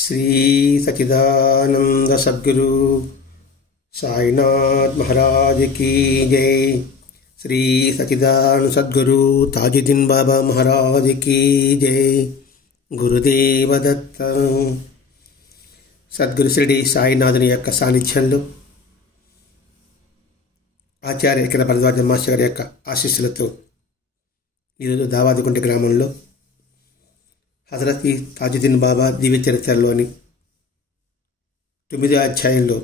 శ్రీ సచిదానంద సద్గురు సాయినాథ్ మహారాజ్ की जय। శ్రీ సచిదానంద సద్గురు తాజుద్దీన్ బాబా మహారాజ్ की जय। గురుదేవ దత్త సద్గురు శ్రీ సాయినాథుని యొక్క సాన్నిధ్యంలో ఆచార్య ఇక్కడ భరద్వాజ మాస్టర్ గారి యొక్క ఆశీస్సులతో ఈరోజు దావాదిగుంట గ్రామంలో హజరత్ తాజుద్దీన్ బాబా దివ్య చరిత్రలోని 9వ అధ్యాయంలో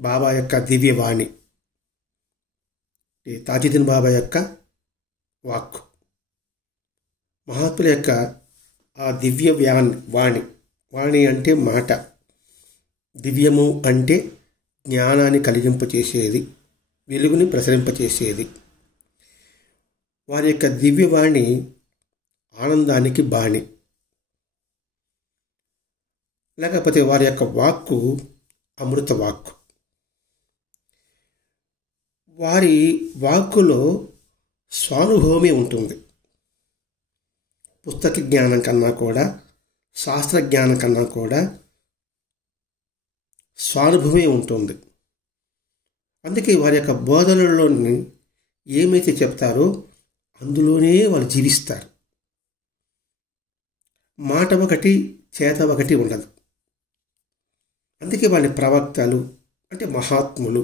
బాబా యొక్క దివ్యవాణి, తాజుద్దీన్ బాబా యొక్క వాక్కు, మహాత్ముల యొక్క ఆ దివ్య వాణి అంటే మాట, దివ్యము అంటే జ్ఞానాన్ని కలిగింపచేసేది, వెలుగుని ప్రసరింపచేసేది. వారి యొక్క దివ్యవాణి ఆనందానికి బాణి, లేకపోతే వారి యొక్క వాక్కు అమృత వాక్కు. వారి వాక్కులో స్వానుభవమే ఉంటుంది. పుస్తక జ్ఞానం కన్నా కూడా, శాస్త్ర జ్ఞానం కన్నా కూడా స్వానుభవమే ఉంటుంది. అందుకే వారి యొక్క బోధనలోని ఏమైతే చెప్తారో అందులోనే వాళ్ళు జీవిస్తారు. మాట ఒకటి, చేత ఒకటి ఉండదు. అందుకే వాళ్ళని ప్రవక్తలు అంటే మహాత్ములు.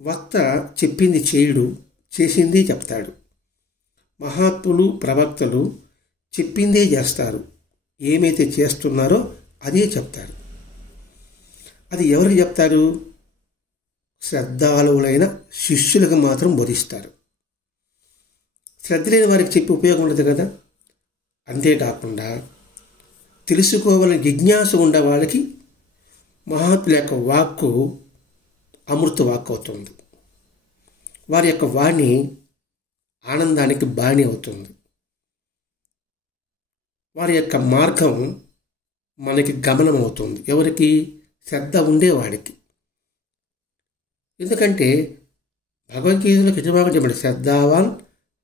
వక్త చెప్పింది చేయుడు, చేసిందే చెప్తాడు. మహాత్ములు ప్రవక్తలు చెప్పిందే చేస్తారు, ఏమైతే చేస్తున్నారో అదే చెప్తారు. అది ఎవరికి చెప్తారు? శ్రద్ధాళువులైన శిష్యులకు మాత్రం బోధిస్తారు. శ్రద్ధ లేని వారికి చెప్పి ఉపయోగం ఉండదు కదా. అంతేకాకుండా తెలుసుకోవాలని జిజ్ఞాస ఉండే వాళ్ళకి మహాత్ముల యొక్క వాక్కు అమృత వాక్కు అవుతుంది. వారి యొక్క వాణి ఆనందానికి బాణి అవుతుంది. వారి యొక్క మార్గం మనకి గమనం అవుతుంది. ఎవరికి? శ్రద్ధ ఉండేవాడికి. ఎందుకంటే భగవద్గీతలో కృష్ణభగవానుడు చెప్పాడు, శ్రద్ధావాన్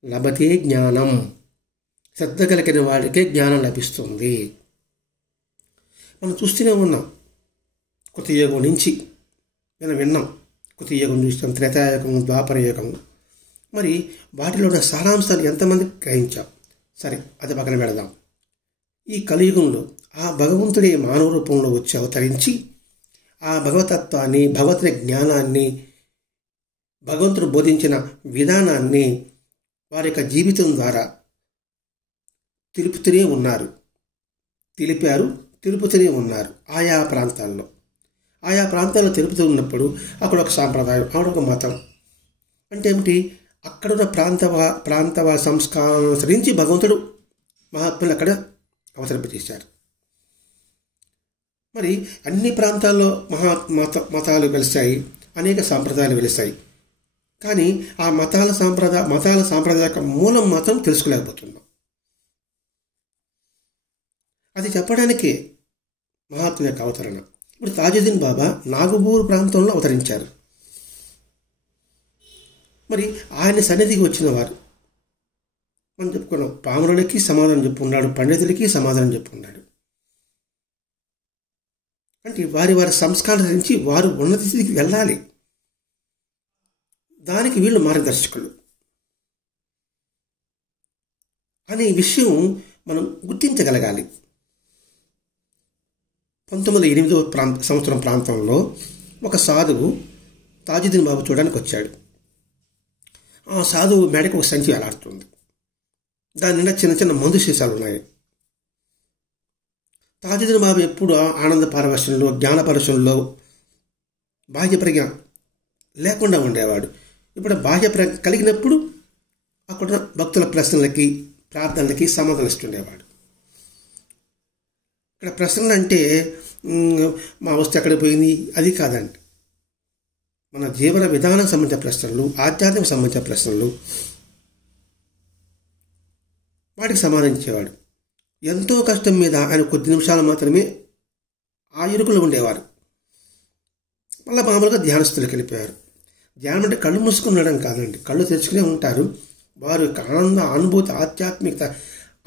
లభతే జ్ఞానం. శ్రద్ధ కలిగిన వాడికే జ్ఞానం లభిస్తుంది. మనం చూస్తూనే ఉన్నాం. కృతయుగం నుంచి మనం విన్నాం. కృతయుగం చూస్తాం, త్రేతాయుగం, ద్వాపరయుగం. మరి వాటిలో ఉన్న సారాంశాలు ఎంతమంది గ్రహించాం? సరే, అది పక్కన పెడదాం. ఈ కలియుగంలో ఆ భగవంతుడే మానవ రూపంలో వచ్చి అవతరించి ఆ భగవతత్వాన్ని, భగవతుని జ్ఞానాన్ని, భగవంతుడు బోధించిన విధానాన్ని వారి యొక్క జీవితం ద్వారా తెలుపుతూనే ఉన్నారు. తెలుపుతూనే ఉన్నారు. ఆయా ప్రాంతాల్లో తెలుపుతూ ఉన్నప్పుడు అక్కడ ఒక సాంప్రదాయం, అక్కడ ఒక మతం. అంటే ఏమిటి? అక్కడున్న ప్రాంత సంస్కారం అనుసరించి భగవంతుడు మహాత్ములు అక్కడ అవతరింపజేశారు. మరి అన్ని ప్రాంతాల్లో మతాలు వెలిసాయి, అనేక సాంప్రదాయాలు వెలిసాయి. కానీ ఆ మతాల సాంప్రదాయ మూలం మాత్రం తెలుసుకోలేకపోతున్నాం. అది చెప్పడానికే మహాత్ముల యొక్క అవతరణ. ఇప్పుడు తాజుద్దీన్ బాబా నాగపూర్ ప్రాంతంలో అవతరించారు. మరి ఆయన సన్నిధికి వచ్చిన వారు మనం చెప్పుకున్నాం, పామరులకి సమాధానం చెప్పుకున్నాడు, పండితులకి సమాధానం చెప్పుకున్నాడు. అంటే వారి సంస్కారం నుంచి వారు ఉన్నత స్థితికి వెళ్ళాలి. దానికి వీళ్ళు మార్గదర్శకులు అనే విషయం మనం గుర్తించగలగాలి. 1908వ సంవత్సరం ప్రాంతంలో ఒక సాధువు తాజుద్దీన్ బాబు చూడడానికి వచ్చాడు. ఆ సాధువు మేడకు ఒక సంచి అలాడుతుంది. దాని నిండా చిన్న చిన్న మందు సీసాలు ఉన్నాయి. తాజుద్దీన్ బాబు ఎప్పుడు ఆనంద పారవశ్యంలో, జ్ఞాన పరవశంలో బాహ్య ప్రజ్ఞ లేకుండా ఉండేవాడు. ఇప్పుడు బాహ్య ప్రజ్ఞ కలిగినప్పుడు అక్కడ భక్తుల ప్రశ్నలకి, ప్రార్థనలకి సమాధానం ఇస్తుండేవాడు. ఇక్కడ ప్రశ్నలు అంటే మా వస్తువు ఎక్కడికి పోయింది అది కాదండి. మన జీవన విధానం సంబంధించిన ప్రశ్నలు, ఆధ్యాత్మిక సంబంధించిన ప్రశ్నలు, వాటికి సమాధానించేవాడు. ఎంతో కష్టం మీద ఆయన కొద్ది నిమిషాలు మాత్రమే ఆ ఇరుకులో ఉండేవారు. మళ్ళీ మామూలుగా ధ్యానస్తులకు వెళ్ళిపోయారు. ధ్యానం అంటే కళ్ళు మూసుకుని ఉండడం కాదండి, కళ్ళు తెరుచుకునే ఉంటారు. వారు యొక్క ఆనంద అనుభూతి, ఆధ్యాత్మికత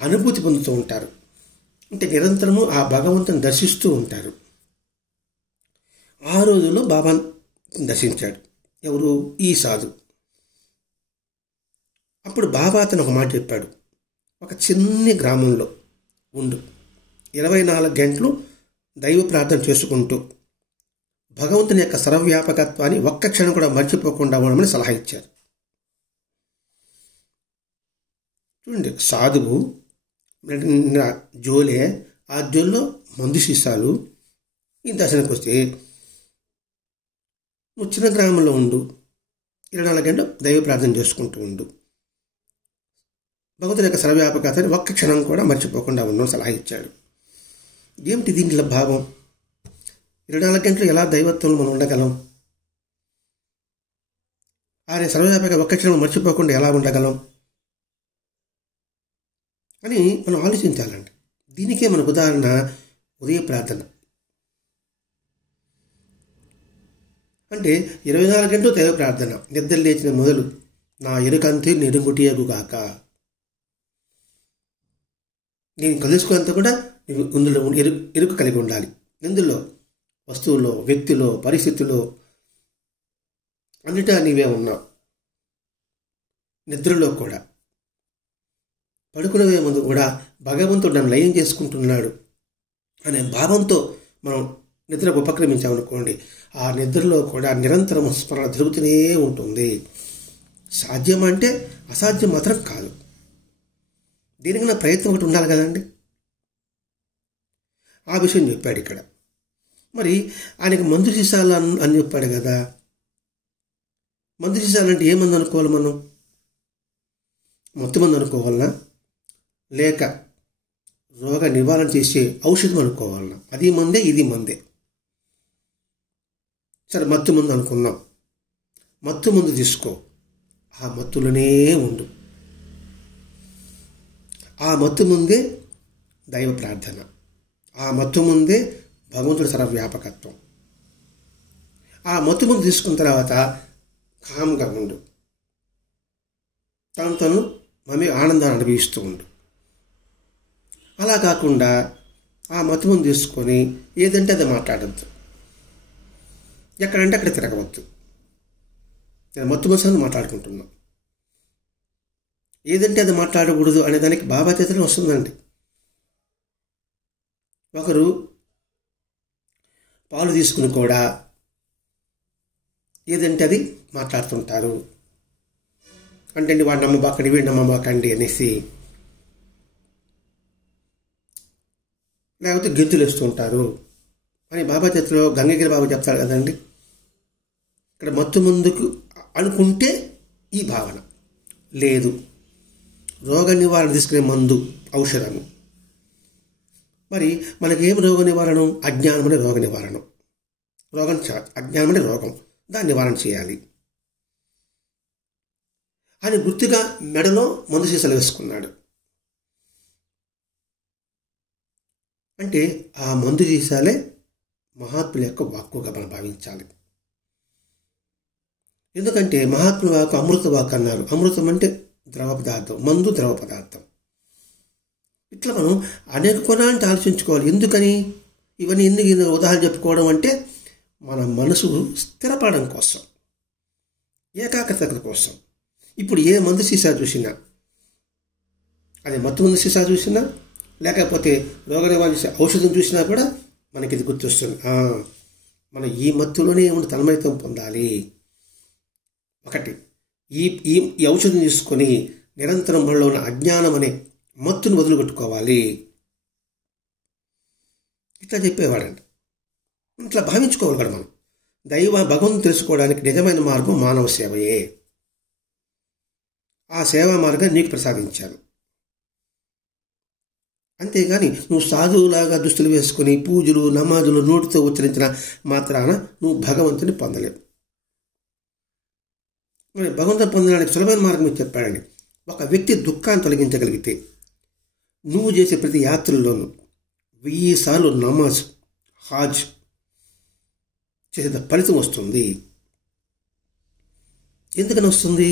అనుభూతి పొందుతూ ఉంటారు. అంటే నిరంతరము ఆ భగవంతుని దర్శిస్తూ ఉంటారు. ఆ రోజుల్లో బాబాను దర్శించాడు ఎవరు? ఈ సాధు. అప్పుడు బాబా అతను ఒక మాట చెప్పాడు, ఒక చిన్న గ్రామంలో ఉండు, 24 గంటలు దైవ ప్రార్థన చేసుకుంటూ భగవంతుని యొక్క సర్వవ్యాపకత్వాన్ని ఒక్క క్షణం కూడా మర్చిపోకుండా ఉండమని సలహా ఇచ్చారు. చూడండి, సాధువు జోలే, ఆ జోల్లో మందు సీసాలు. ఈ దర్శనకు వస్తే నువ్వు చిన్న గ్రామంలో ఉండు, 24 గంటలు దైవ ప్రార్థన చేసుకుంటూ ఉండు, భగవంతుని యొక్క సర్వవ్యాపకతని ఒక్క క్షణం కూడా మర్చిపోకుండా ఉండమని సలహా ఇచ్చాడు. ఏమిటి దీంట్లో భావం? 24 గంటలు ఎలా దైవత్వంలో మనం ఉండగలం? ఆయన సర్వవ్యాపక ఒక్క క్షణం మర్చిపోకుండా ఎలా ఉండగలం అని మనం ఆలోచించాలండి. దీనికే మనకు ఉదాహరణ ఉదయ ప్రార్థన. అంటే 24 గంటలు దైవ ప్రార్థన. నిద్ర లేచిన మొదలు నా ఎరుకంతే నెరుంగుటియగుగాక, నేను కలుసుకున్నంత కూడా ఇందులో ఎరుక కలిగి ఉండాలి. ఇందులో వస్తువులో, వ్యక్తిలో, పరిస్థితుల్లో అన్నిటా నీవే ఉన్నావు. నిద్రలో కూడా, పడుకునే ముందు కూడా భగవంతుడు నన్ను లయం చేసుకుంటున్నాడు అనే భావంతో మనం నిద్రకు ఉపక్రమించామనుకోండి, ఆ నిద్రలో కూడా నిరంతరం స్మరణ జరుగుతూనే ఉంటుంది. సాధ్యం అంటే అసాధ్యం మాత్రం కాదు. దీనికన్నా ప్రయత్నం ఒకటి ఉండాలి కదండి. ఆ విషయం చెప్పాడు ఇక్కడ. మరి ఆయనకు మందు సీసాలు అని చెప్పాడు కదా. మందు సీసాలంటే ఏ మందు అనుకోవాలి మనం? మత్తు మందు అనుకోవాలన్నా, లేక రోగ నివారణ చేసే ఔషధం అనుకోవాలన్నా? అది మందే, ఇది మందే. సరే, మత్తు మందు అనుకున్నాం. మత్తు మందు తీసుకో, ఆ మత్తులోనే ఉండు. ఆ మత్తు ముందే దైవ ప్రార్థన, ఆ మత్తు ముందే భగవంతుడి సర్వవ్యాపకత్వం. ఆ మత్తు ముందు తీసుకున్న తర్వాత కామ్గా ఉండు, తను మమే ఆనందాన్ని అనుభవిస్తూ ఉండు. అలా కాకుండా ఆ మత్తు ముందు తీసుకొని ఏదంటే అది మాట్లాడద్దు, ఎక్కడంటే అక్కడ తిరగవద్దు. నేను మత్తు మసాన్ని మాట్లాడుకుంటున్నాను, ఏదంటే అది మాట్లాడకూడదు అనే దానికి బాబా చేతనే వస్తుందండి. ఒకరు పాలు తీసుకుని కూడా ఏదంటే అది మాట్లాడుతుంటారు. అంటే వాడు నమ్మబాకండి, వీడు నమ్మబాకండి అనేసి, లేకపోతే గెంతులు వేస్తుంటారు అని బాబా చేతిలో గంగగిరి బాబా చెప్తారు కదండి. ఇక్కడ మత్తు ముందుకు అనుకుంటే ఈ భావన లేదు. రోగ నివారణ తీసుకునే మందు, ఔషధము. మరి మనకేం రోగ నివారణ? అజ్ఞానం అనే రోగ నివారణ. అజ్ఞానం అనే రోగం, దాన్ని నివారణ చేయాలి అని గుర్తుగా మెడలో మందు సీసాలు వేసుకున్నాడు. అంటే ఆ మందు సీసాలే మహాత్ముల యొక్క వాక్కుగా మనం భావించాలి. ఎందుకంటే మహాత్ముల వాక్కు అమృత వాక్కు అన్నారు. అమృతం అంటే ద్రవ పదార్థం, మందు ద్రవ పదార్థం. ఇట్లా మనం అనేక కోణాలను ఆలోచించుకోవాలి. ఎందుకని ఇవన్నీ ఎందుకు ఉదాహరణ చెప్పుకోవడం అంటే మన మనసు స్థిరపడడం కోసం, ఏకాగ్రత కోసం. ఇప్పుడు ఏ మందు సీసా చూసినా, అది మత్తు మందు సీసా చూసినా, లేకపోతే రోగ నివారణ చేసే ఔషధం చూసినా కూడా మనకి ఇది గుర్తొస్తుంది. మనం ఈ మత్తులోనే ఉండి తన్మయత్వం పొందాలి. ఒకటి, ఈ ఔషధం తీసుకొని నిరంతరం మనలో ఉన్న అజ్ఞానం అనే మత్తును వదిలిపెట్టుకోవాలి. ఇట్లా చెప్పేవాడండి. ఇట్లా భావించుకోవాలి కూడా మనం. భగవంతుని తెలుసుకోవడానికి నిజమైన మార్గం మానవ సేవయే. ఆ సేవా మార్గాన్ని నీకు ప్రసాదించాను. అంతేగాని నువ్వు సాధువులాగా దుస్తులు వేసుకొని పూజలు నమాజులు నోటితో ఉచ్చరించిన మాత్రాన నువ్వు భగవంతుని పొందలేవు. మరి భగవంతుని పొందడానికి సులభమైన మార్గం మీకు చెప్పాడండి. ఒక వ్యక్తి దుఃఖాన్ని తొలగించగలిగితే నువ్వు చేసే ప్రతి యాత్రల్లోనూ 1000 సార్లు నమాజ్, హాజ్ చేసే ఫలితం వస్తుంది. ఎందుకని వస్తుంది?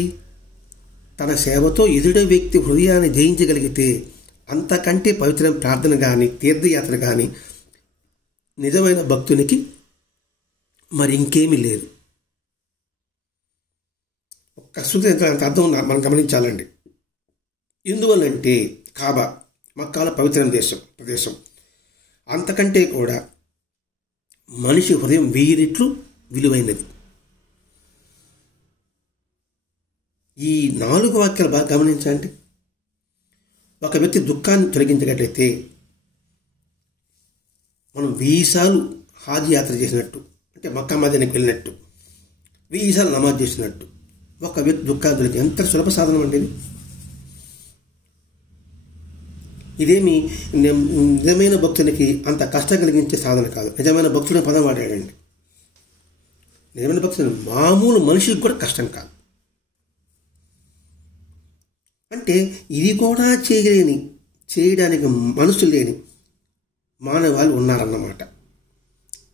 తన సేవతో ఎదుటి వ్యక్తి హృదయాన్ని జయించగలిగితే అంతకంటే పవిత్రమైన ప్రార్థన కానీ తీర్థయాత్ర కానీ నిజమైన భక్తునికి మరి ఇంకేమీ లేదు. ఒక్క శృతి అంత అర్థం మనం గమనించాలండి. ఎందువల్లంటే కాబా మక్కాల పవిత్రమైన ప్రదేశం అంతకంటే కూడా మనిషి హృదయం 1000 రెట్లు విలువైనది. ఈ 4 వాక్యాలు బాగా గమనించండి. ఒక వ్యక్తి దుఃఖాన్ని తొలగించగట్లయితే మనం 1000 సార్లు హాజ్ యాత్ర చేసినట్టు, అంటే మక్కా మదీనాకి వెళ్ళినట్టు, 1000 సార్లు నమాజ్ చేసినట్టు ఒక వ్యక్తి దుఃఖాన్ని తొలగి ఎంత సులభ సాధనం అండి ఇది. ఇదేమి నిజమైన భక్తునికి అంత కష్టం కలిగించే సాధన కాదు. నిజమైన భక్తుని పదం వాడాడండి. నిజమైన భక్తుని మామూలు మనిషికి కూడా కష్టం కాదు. అంటే ఇది కూడా చేయడానికి మనసు లేని మానవాళ్ళు ఉన్నారన్నమాట.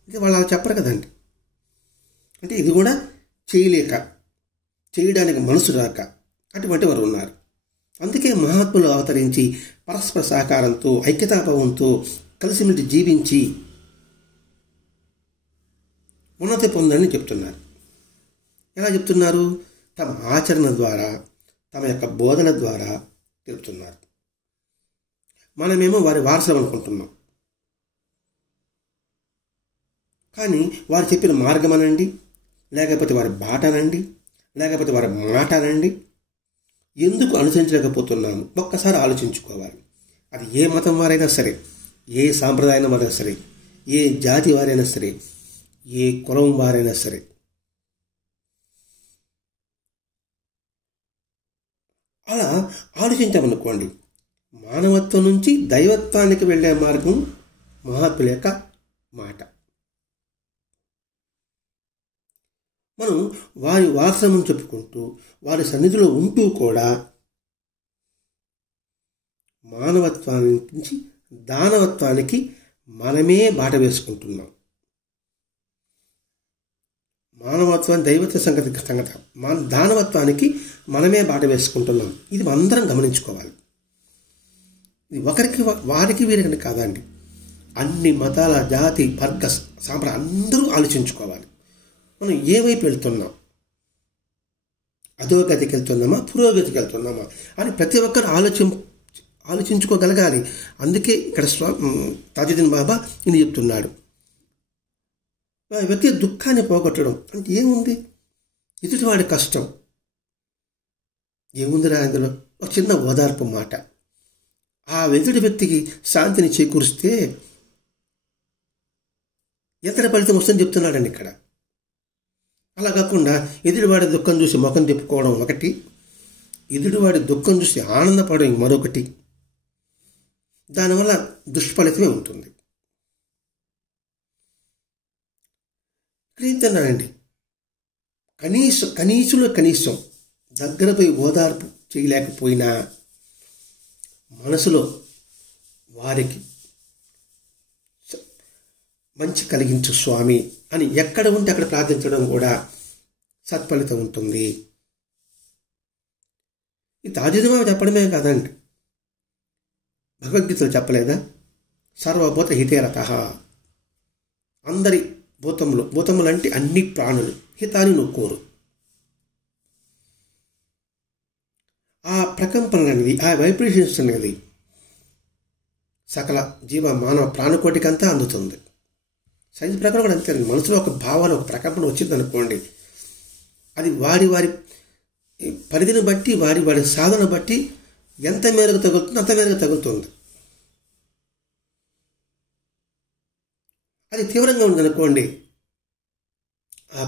ఇది వాళ్ళు అలా చెప్పరు కదండి. అంటే ఇది కూడా చేయడానికి మనసు రాక అటువంటి వారు ఉన్నారు. అందుకే మహాత్ములు అవతరించి పరస్పర సహకారంతో ఐక్యతాభావంతో కలిసిమెలిసి జీవించి ఉన్నతి పొందని చెప్తున్నారు. ఎలా చెప్తున్నారు? తమ ఆచరణ ద్వారా, తమ యొక్క బోధన ద్వారా తెలుపుతున్నారు. మనమేమో వారి వారసులం అనుకుంటున్నాం. కానీ వారు చెప్పిన మార్గం అనండి, లేకపోతే వారి బాట అనండి, లేకపోతే వారి మాట అనండి, ఎందుకు అనుసరించలేకపోతున్నాము ఒక్కసారి ఆలోచించుకోవాలి. అది ఏ మతం వారైనా సరే, ఏ సాంప్రదాయం వారైనా సరే, ఏ జాతి వారైనా సరే, ఏ కులం వారైనా సరే. అలా ఆలోచించామనుకోండి, మానవత్వం నుంచి దైవత్వానికి వెళ్ళే మార్గం మహాత్ముల యొక్క మాట. మనం వారి వారసత్వం చెప్పుకుంటూ వారి సన్నిధిలో ఉంటూ కూడా మానవత్వాన్ని నుంచి దానవత్వానికి మనమే బాట వేసుకుంటున్నాం. మానవత్వాన్ని దైవత్వ సంగతి దానవత్వానికి మనమే బాట వేసుకుంటున్నాం. ఇది అందరం గమనించుకోవాలి. ఇది వారికి వీరికి కాదండి. అన్ని మతాల, జాతి, వర్గ, సాంప్రదాయం అందరూ ఆలోచించుకోవాలి. మనం ఏ వైపు వెళ్తున్నాం, అధోగతికి వెళ్తున్నామా, పురోగతికి వెళ్తున్నామా అని ప్రతి ఒక్కరు ఆలోచించుకోగలగాలి. అందుకే ఇక్కడ తాజుద్దీన్ బాబా ఇది చెప్తున్నాడు. వ్యక్తి దుఃఖాన్ని పోగొట్టడం అంటే ఏముంది? ఎదుటివాడి కష్టం ఏముందిరా అందులో? ఒక చిన్న ఓదార్పు మాట ఆ ఎదుటి వ్యక్తికి శాంతిని చేకూరిస్తే ఎంత ఫలితం వస్తుందని చెప్తున్నాడండి ఇక్కడ. అలా కాకుండా ఎదుటివాడి దుఃఖం చూసి ముఖం తిప్పుకోవడం ఒకటి, ఎదుటివాడి దుఃఖం చూసి ఆనందపడడం మరొకటి. దానివల్ల దుష్ఫలితమే ఉంటుంది. ఇక్కడ ఏంటన్నాడండి, కనీసం దగ్గరపై ఓదార్పు చేయలేకపోయినా మనసులో వారికి మంచి కలిగించు స్వామి అని ఎక్కడ ఉంటే అక్కడ ప్రార్థించడం కూడా సత్ఫలితం ఉంటుంది. ఈ తాజుద్దీన్ చెప్పడమే కాదండి, భగవద్గీతలు చెప్పలేదా? సర్వభూత హితేరతః, అందరి భూతములు అంటే అన్ని ప్రాణులు, హితాన్ని నువ్వు కోరు. ఆ ప్రకంపన అనేది, ఆ వైబ్రేషన్స్ అనేది సకల జీవ మానవ ప్రాణకోటికి అంతా అందుతుంది. సైన్స్ ప్రకారం కూడా అంతే. మనసులో ఒక భావన, ఒక ప్రకంపన వచ్చింది అనుకోండి, అది వారి పరిధిని బట్టి, వారి సాధన బట్టి ఎంత మేరకు తగులుతుందో అంత మేరకు తగులుతుంది. అది తీవ్రంగా ఉందనుకోండి, ఆ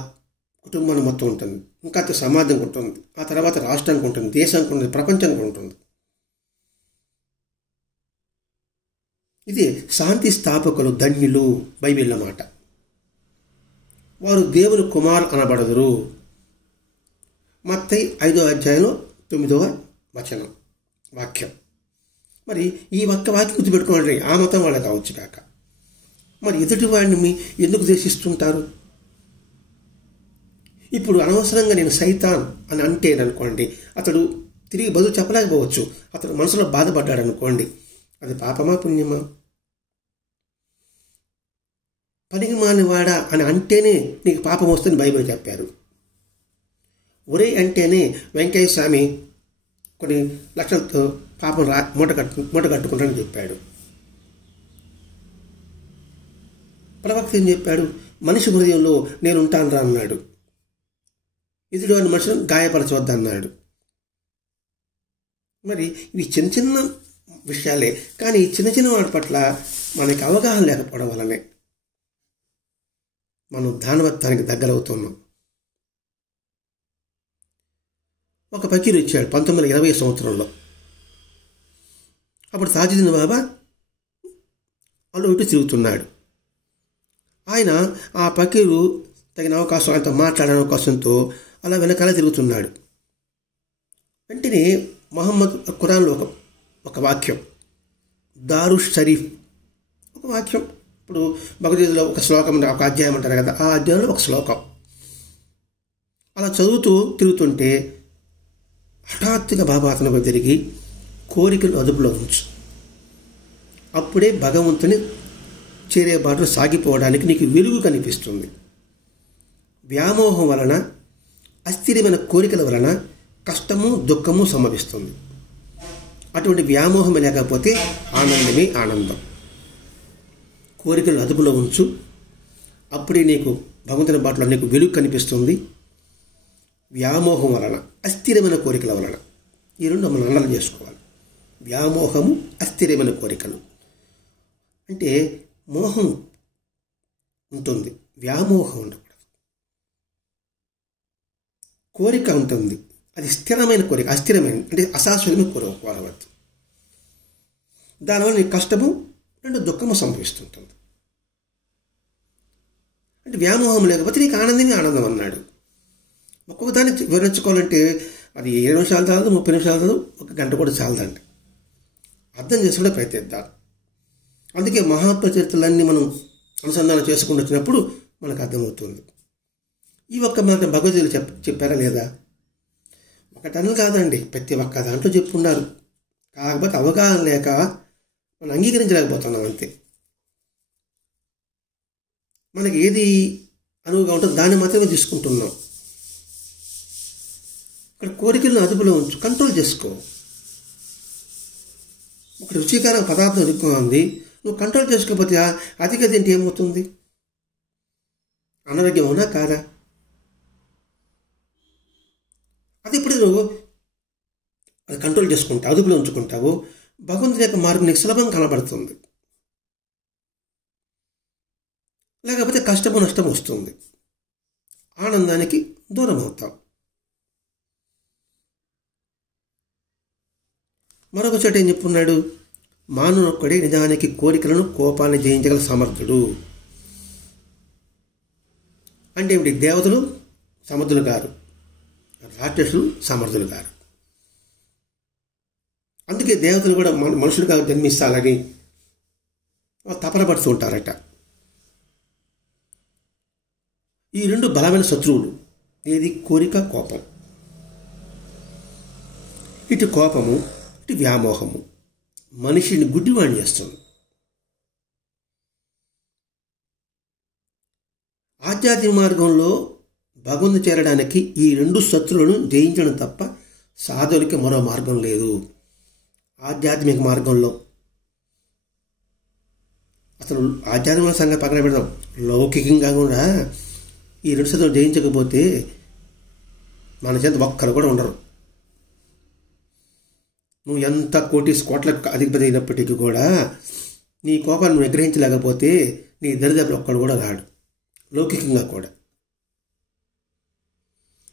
కుటుంబాన్ని మొత్తం ఉంటుంది, ఇంకా సమాజంకి ఉంటుంది, ఆ తర్వాత రాష్ట్రానికి ఉంటుంది, దేశానికి ఉంటుంది, ప్రపంచానికి ఉంటుంది. ఇది శాంతి స్థాపకులు ధన్యులు బైబిల్ మాట. వారు దేవుని కుమారు అనబడదురు. మత్తయి 5వ అధ్యాయంలో 9వ వాక్యం. మరి ఈ వాక్యం గుర్తుపెట్టుకోండి. ఆ మతం వాళ్ళే కావచ్చు కాక, మరి ఎదుటి వాడిని ఎందుకు ద్వేషిస్తుంటారు? ఇప్పుడు అనవసరంగా నేను సైతాన్ అని అంటేననుకోండి, అతడు తిరిగి బదులు చెప్పలేకపోవచ్చు. అతడు మనసులో బాధపడ్డాడు అనుకోండి, అది పాపమా పుణ్యమా? పనికి మానివాడా అని అంటేనే నీకు పాపం వస్తుందని బైబిల్ చెప్పారు. ఒరే అంటేనే వెంకయ్య స్వామి కొన్ని లక్షలతో పాపం మూట కట్టుకుంటానని చెప్పాడు. ప్రవక్త ఏం చెప్పాడు? మనిషి హృదయంలో నేను ఉంటాను రా అన్నాడు. ఎదుటి వాడి మనుషులను గాయపరచవద్దన్నాడు. మరి ఇవి చిన్న చిన్న విషయాలే, కానీ ఈ చిన్న చిన్న వాటి పట్ల మనకి అవగాహన లేకపోవడం వల్లనే మనం దానవత్వానికి దగ్గరవుతున్నాం. ఒక ఫకీరు వచ్చాడు 1920 సంవత్సరంలో. అప్పుడు తాజుద్దీన్ బాబా అటు ఇటు తిరుగుతున్నాడు. ఆయన ఆ ఫకీరు తగిన అవకాశం, ఆయనతో మాట్లాడే అవకాశంతో అలా వెనకాల తిరుగుతున్నాడు. వెంటనే మహమ్మద్ ఖురాన్లో ఒక వాక్యం, దారుష్ షరీఫ్ ఒక వాక్యం. ఇప్పుడు భగవద్గీతలో ఒక శ్లోకం, ఒక అధ్యాయం అంటారు కదా, ఆ అధ్యాయంలో ఒక శ్లోకం అలా చదువుతూ తిరుగుతుంటే హఠాత్తుగా బాబా అతనికి తిరిగి కోరికను అదుపులో ఉంచు, అప్పుడే భగవంతుని చేరే బాటలో సాగిపోవడానికి నీకు వెలుగు కనిపిస్తుంది. వ్యామోహం వలన, అస్థిరమైన కోరికల వలన కష్టము దుఃఖము సంభవిస్తుంది. అటువంటి వ్యామోహం లేకపోతే ఆనందమే ఆనందం. కోరికలను అదుపులో ఉంచు, అప్పుడే నీకు భగవంతుని బాటలో నీకు వెలుగు కనిపిస్తుంది. వ్యామోహం వలన, అస్థిరమైన కోరికల వలన, ఈ రెండు మనం అర్థం చేసుకోవాలి. వ్యామోహము, అస్థిరమైన కోరికలు అంటే మోహం ఉంటుంది, వ్యామోహం ఉండకూడదు. కోరిక ఉంటుంది, అది స్థిరమైన కోరిక, అస్థిరమైన అంటే అశాశ్వతమైన కోరిక కోరవద్దు. దానివల్ల నీకు కష్టము, రెండు దుఃఖము సంభవిస్తుంటుంది. అంటే వ్యామోహం లేకపోతే నీకు ఆనందమే ఆనందం అన్నాడు. ఒక్కొక్క దాన్ని వివరించుకోవాలంటే అది 7 నిమిషాలు చాలదు, 30 నిమిషాలు చాలదు, 1 గంట కూడా చాలదండి. అర్థం చేసుకుంటే ప్రయత్నిద్దాం. అందుకే మహాత్మ చరిత్రలన్నీ మనం అనుసంధానం చేసుకుంటూ వచ్చినప్పుడు మనకు అర్థమవుతుంది. ఈ ఒక్క మాట భగవద్గీతలు చెప్పారా లేదా? ఒకటని కాదండి, ప్రతి ఒక్క దాంట్లో చెప్పుకున్నారు. కాకపోతే అవగాహన లేక మనం అంగీకరించలేకపోతున్నాం అంతే. మనకి ఏది అనువుగా ఉంటుందో దాన్ని మాత్రమే తీసుకుంటున్నాం. ఇక్కడ కోరికలను అదుపులో ఉంచు, కంట్రోల్ చేసుకో. ఒక రుచికర పదార్థం ఎక్కువ ఉంది, నువ్వు కంట్రోల్ చేసుకోకపోతే అధిక తింటే ఏమవుతుంది? అనారోగ్యం అవునా కాదా? అది ఇప్పుడు నువ్వు అది కంట్రోల్ చేసుకుంటావు, అదుపులో ఉంచుకుంటావు, భగవంతుని యొక్క మార్గం నీకు సులభం కనబడుతుంది. లేకపోతే కష్టము నష్టం వస్తుంది, ఆనందానికి దూరం అవుతావు. మరొక చోట ఏం చెప్పున్నాడు? మానవుడొక్కడే నిజానికి కోరికలను, కోపాన్ని జయించగల సమర్థుడు. అంటే ఇప్పుడు దేవతలు సమర్థులు గారు, రాక్షసులు సమర్థులు గారు. అందుకే దేవతలు కూడా మనుషులుగా జన్మిస్తాలని తపన పడుతూ ఉంటారట. ఈ రెండు బలమైన శత్రువులు, ఏది? కోరిక, కోపం. ఇటు కోపము, ఇటు వ్యామోహము మనిషిని గుడ్డివాణి చేస్తుంది. ఆధ్యాత్మిక మార్గంలో భగవంతుని చేరడానికి ఈ రెండు శత్రువులను జయించడం తప్ప సాధువులకి మరో మార్గం లేదు. ఆధ్యాత్మిక మార్గంలో అసలు ఆధ్యాత్మిక సంగతి పక్కన పెడదాం, లౌకికంగా కూడా ఈ రెండు శత్రువులు జయించకపోతే మన చేత ఒక్కరు కూడా ఉండరు. నువ్వు ఎంత కోట్లకు అధిపతి అయినప్పటికీ కూడా నీ కోపాన్ని నువ్వు నిగ్రహించలేకపోతే నీ దరిదాపులు ఒక్కడు కూడా రాడు, లౌకికంగా కూడా.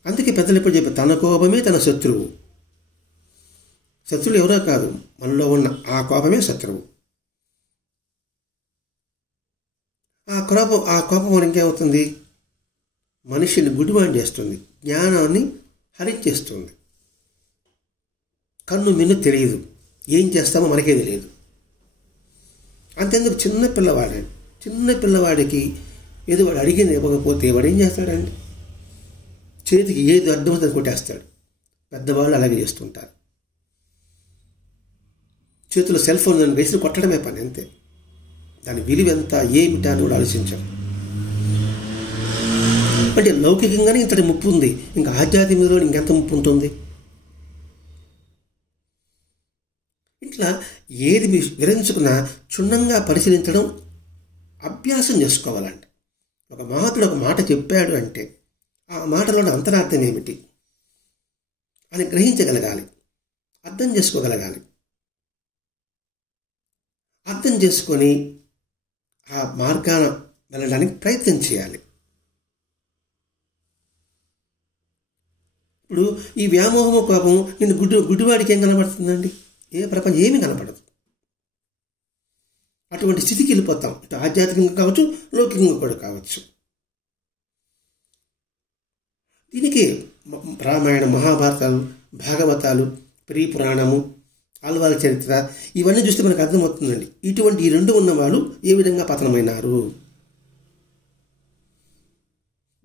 అందుకే పెద్దలు ఎప్పుడు చెప్పారు, తన కోపమే తన శత్రువు. శత్రువులు ఎవరో కాదు, మనలో ఉన్న ఆ కోపమే శత్రువు. ఆ కోపం ఇంకేమవుతుంది? మనిషిని గుడివాణి చేస్తుంది, జ్ఞానాన్ని హరించేస్తుంది. కన్ను మిన్ను తెలియదు, ఏం చేస్తామో మనకే తెలియదు. అంతేందుకు చిన్న పిల్లవాడికి ఏదో వాడు అడిగింది ఇవ్వకపోతే వాడు ఏం చేస్తాడండి? చేతికి ఏది అర్థమవుతుంది కొట్టేస్తాడు. పెద్దవాళ్ళు అలాగే చేస్తుంటారు. చేతిలో సెల్ ఫోన్ వేసి కొట్టడమే పని, అంతే. దాని విలువ ఎంత ఏమిటా అని కూడా ఆలోచించాం. అంటే లౌకికంగానే ఇంతటి ముప్పు ఉంది, ఇంకా ఆధ్యాత్మికలో ఇంకెంత ముప్పు ఉంటుంది? ఇట్లా ఏది మీరు వివరించుకున్నా క్షుణ్ణంగా పరిశీలించడం అభ్యాసం చేసుకోవాలండి. ఒక మహాత్ముడు ఒక మాట చెప్పాడు అంటే ఆ మాటలోని అంతరార్థం ఏమిటి అని గ్రహించగలగాలి, అర్థం చేసుకోగలగాలి. అర్థం చేసుకొని ఆ మార్గాన వెళ్ళడానికి ప్రయత్నం చేయాలి. ఇప్పుడు ఈ వ్యామోహము కోపం నిన్ను గుడ్డివాడికి ఏం కనబడుతుందండి? ప్రపంచం ఏమీ కనపడదు. అటువంటి స్థితికి వెళ్ళిపోతాం. ఇటు ఆధ్యాత్మికంగా కావచ్చు, లౌకికంగా కూడా కావచ్చు. దీనికి రామాయణ, మహాభారతాలు, భాగవతాలు, ప్రీ పురాణము, ఆళ్వాల చరిత్ర ఇవన్నీ చూస్తే మనకు అర్థమవుతుందండి ఇటువంటి ఈ రెండు ఉన్నవాళ్ళు ఏ విధంగా పతనమైనారు.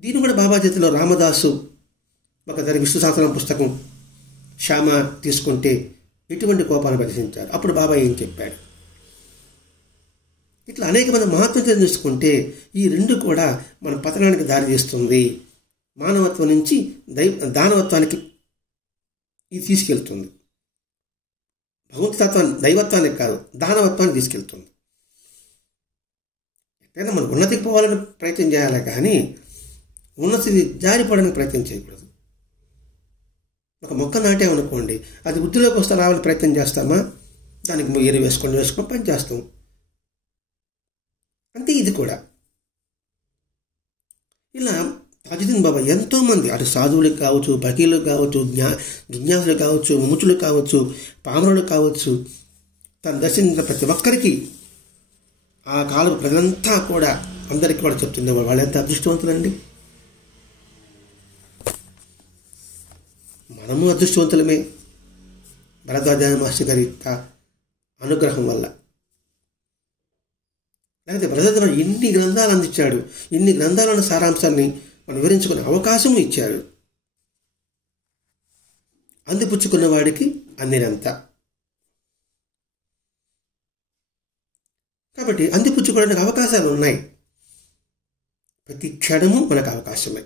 దీన్ని కూడా బాబా చేతిలో రామదాసు ఒకసారి విష్ణు సహస్రనామ పుస్తకం శ్యామ తీసుకుంటే ఎటువంటి కోపాన్ని ప్రదర్శించారు, అప్పుడు బాబా ఏం చెప్పాడు. ఇట్లా అనేక మంది మహాత్ములను చూసుకుంటే ఈ రెండు కూడా మన పతనానికి దారి తీస్తుంది. మానవత్వం నుంచి దానవత్వానికి ఇది తీసుకెళ్తుంది. భగవతత్వాన్ని, దైవత్వానికి కాదు, దానవత్వాన్ని తీసుకెళ్తుంది. ఎట్లయినా మనం ఉన్నతికి పోవాలని ప్రయత్నం చేయాలి, కానీ ఉన్నతికి జారిపోవడానికి ప్రయత్నం చేయకూడదు. ఒక మొక్క నాటామనుకోండి, అది వృద్ధిలోకి వస్తే రావాలని ప్రయత్నం చేస్తామా? దానికి ఎరువు వేసుకొని పని చేస్తాం. అంటే ఇది కూడా ఇలా తాజుద్దీన్ బాబా ఎంతోమంది, అటు సాధువులకు కావచ్చు, ఫకీర్లకు కావచ్చు, జిజ్ఞాసులు కావచ్చు, ముముచులు కావచ్చు, పామరులు కావచ్చు, తను దర్శించిన ప్రతి ఒక్కరికి ఆ కాలం ప్రజలంతా కూడా అందరికీ కూడా చెప్తుంది. వాళ్ళు ఎంత అదృష్టవంతులండి. మనము అదృష్టవంతులమే భరద్వాజ మాస్టర్ గారి అనుగ్రహం వల్ల. లేకపోతే భరద్వాజ ఎన్ని గ్రంథాలు అందించాడు, ఇన్ని గ్రంథాలను సారాంశాన్ని మనం వివరించుకునే అవకాశం ఇచ్చాడు. అందిపుచ్చుకున్న వాడికి అందినంత. కాబట్టి అందిపుచ్చుకోవడానికి అవకాశాలు ఉన్నాయి. ప్రతి క్షణము మనకు అవకాశమే.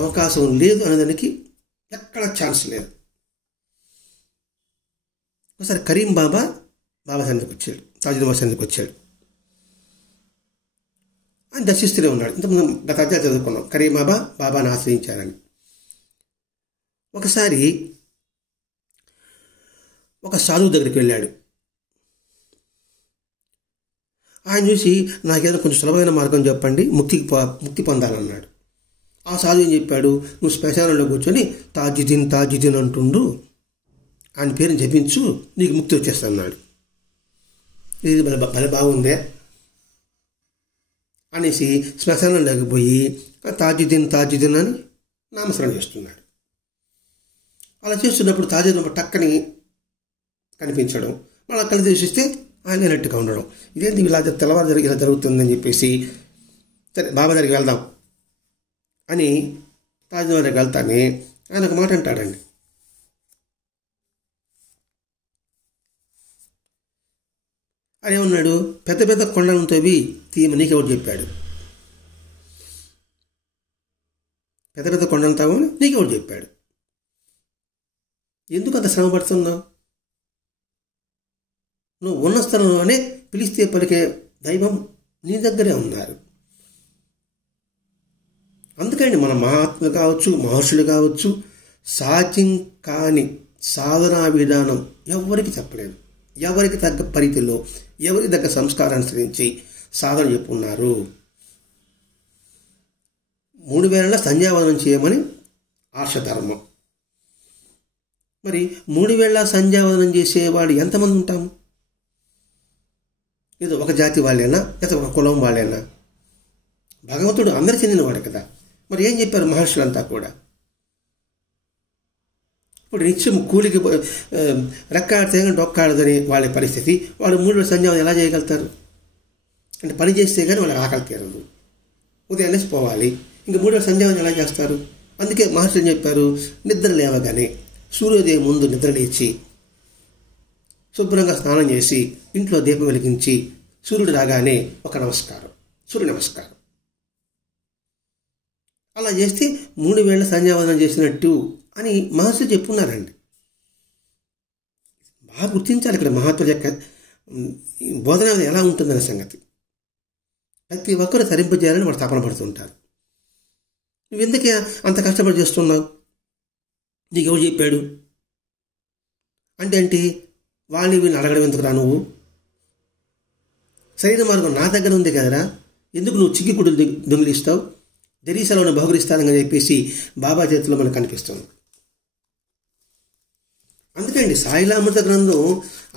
అవకాశం లేదు అనేదానికి ఎక్కడ ఛాన్స్ లేదు. ఒకసారి కరీం బాబా సన్నిధికి వచ్చాడు, తాజుద్దీన్ బాబా సన్నిధికి వచ్చాడు. ఆయన దర్శిస్తూనే ఉన్నాడు. ఇంతకుముందు గత అధ్యాయం చదువుకున్నాం, కరీం బాబాను ఆశ్రయించారని. ఒకసారి ఒక సాధువు దగ్గరికి వెళ్ళాడు. ఆయన చూసి నాకేదో కొంచెం సులభమైన మార్గం చెప్పండి, ముక్తి పొందాలన్నాడు. ఆ సాధువు ఏం చెప్పాడు, నువ్వు శ్మశానంలో కూర్చొని తాజుద్దీన్ అంటుండు, ఆయన పేరుని జపించు, నీకు ముక్తి వచ్చేస్తాడు. ఇది భలే బాగుందే అనేసి శ్మశానంలోకి పోయి తాజుద్దీన్ అని నామస్మరణ చేస్తున్నాడు. అలా చేస్తున్నప్పుడు తాజుద్దీన్ టక్కని కనిపించడం, మళ్ళీ కళ్ళు తీసిస్తే ఆయన లేనట్టుగా ఉండడం. ఇదేంటి ఇలా తెల్లవారు ఇలా జరుగుతుందని చెప్పేసి సరే బాబా దగ్గరికి వెళ్దాం అని తాజుద్దీన్ దగ్గరికి వెళ్తానే ఆయన ఒక మాట అంటాడండి. ఆయన ఏమన్నాడు, పెద్ద పెద్ద కొండలను తవ్వి తీయమని నీకెవరు చెప్పాడు? పెద్ద పెద్ద కొండలను తవ్వమని నీకెవరు చెప్పాడు? ఎందుకు అంత శ్రమ పడుతున్నావు? నువ్వు ఉన్న స్థలంలోనే పిలిస్తే పలికే దైవం నీ దగ్గరే ఉన్నారు. అందుకని మన మహాత్ములు కావచ్చు, మహర్షులు కావచ్చు, సాధ్యం కాని సాధనా విధానం ఎవరికి చెప్పలేదు. ఎవరికి తగ్గ పరిధిలో, ఎవరికి తగ్గ సంస్కారం అనుసరించి సాధన చెప్పున్నారు. 3 వేళ సంధ్యావందనం చేయమని ఆర్షధర్మం. మరి 3 వేళ సంధ్యావందనం చేసేవాడు ఎంతమంది ఉంటాము? ఏదో ఒక జాతి వాళ్ళేనా, లేదా ఒక కులం వాళ్ళేనా? భగవంతుడు అందరు చెందినవాడు కదా. మరి ఏం చెప్పారు మహర్షులంతా కూడా? ఇప్పుడు నిత్యం కూలికి రెక్కాడితే డొక్కాడదని వాళ్ళ పరిస్థితి. వాళ్ళు 3 వేళ సంధ్యావందనం ఎలా చేయగలుగుతారు? అంటే పని చేస్తే కానీ వాళ్ళకి ఆకలి తీరదు, ఉదయాన్నే పోవాలి. ఇంకా 3 వేళ సంధ్యావందనం ఎలా చేస్తారు? అందుకే మహర్షులు చెప్పారు, నిద్ర లేవగానే సూర్యోదయం ముందు నిద్రలేచి శుభ్రంగా స్నానం చేసి ఇంట్లో దీపం వెలిగించి సూర్యుడు రాగానే ఒక నమస్కారం, సూర్య నమస్కారం అలా చేస్తే 3 వేళ సంధ్యావందనం చేసినట్టు అని మహర్షులు చెప్పున్నారండి. బాగా గుర్తించాలి ఇక్కడ మహాత్ముల యొక్క బోధన ఎలా ఉంటుందనే సంగతి. ప్రతి ఒక్కరు తరింపజేయాలని వాడు తపన పడుతుంటారు. నువ్వు ఎందుకే అంత కష్టపడి చేస్తున్నావు, నీకు ఎవరు చెప్పాడు అంటే ఏంటి, వాళ్ళని వీళ్ళని అడగడం ఎందుకురా, నువ్వు సరైన మార్గం నా దగ్గర ఉంది కదరా, ఎందుకు నువ్వు చిక్కికుడులు దొంగిలిస్తావు, దరీసాలను బహుకరిస్తానని చెప్పేసి బాబా చేతిలో మనకు కనిపిస్తుంది. అందుకండి సాయిలామృత గ్రంథం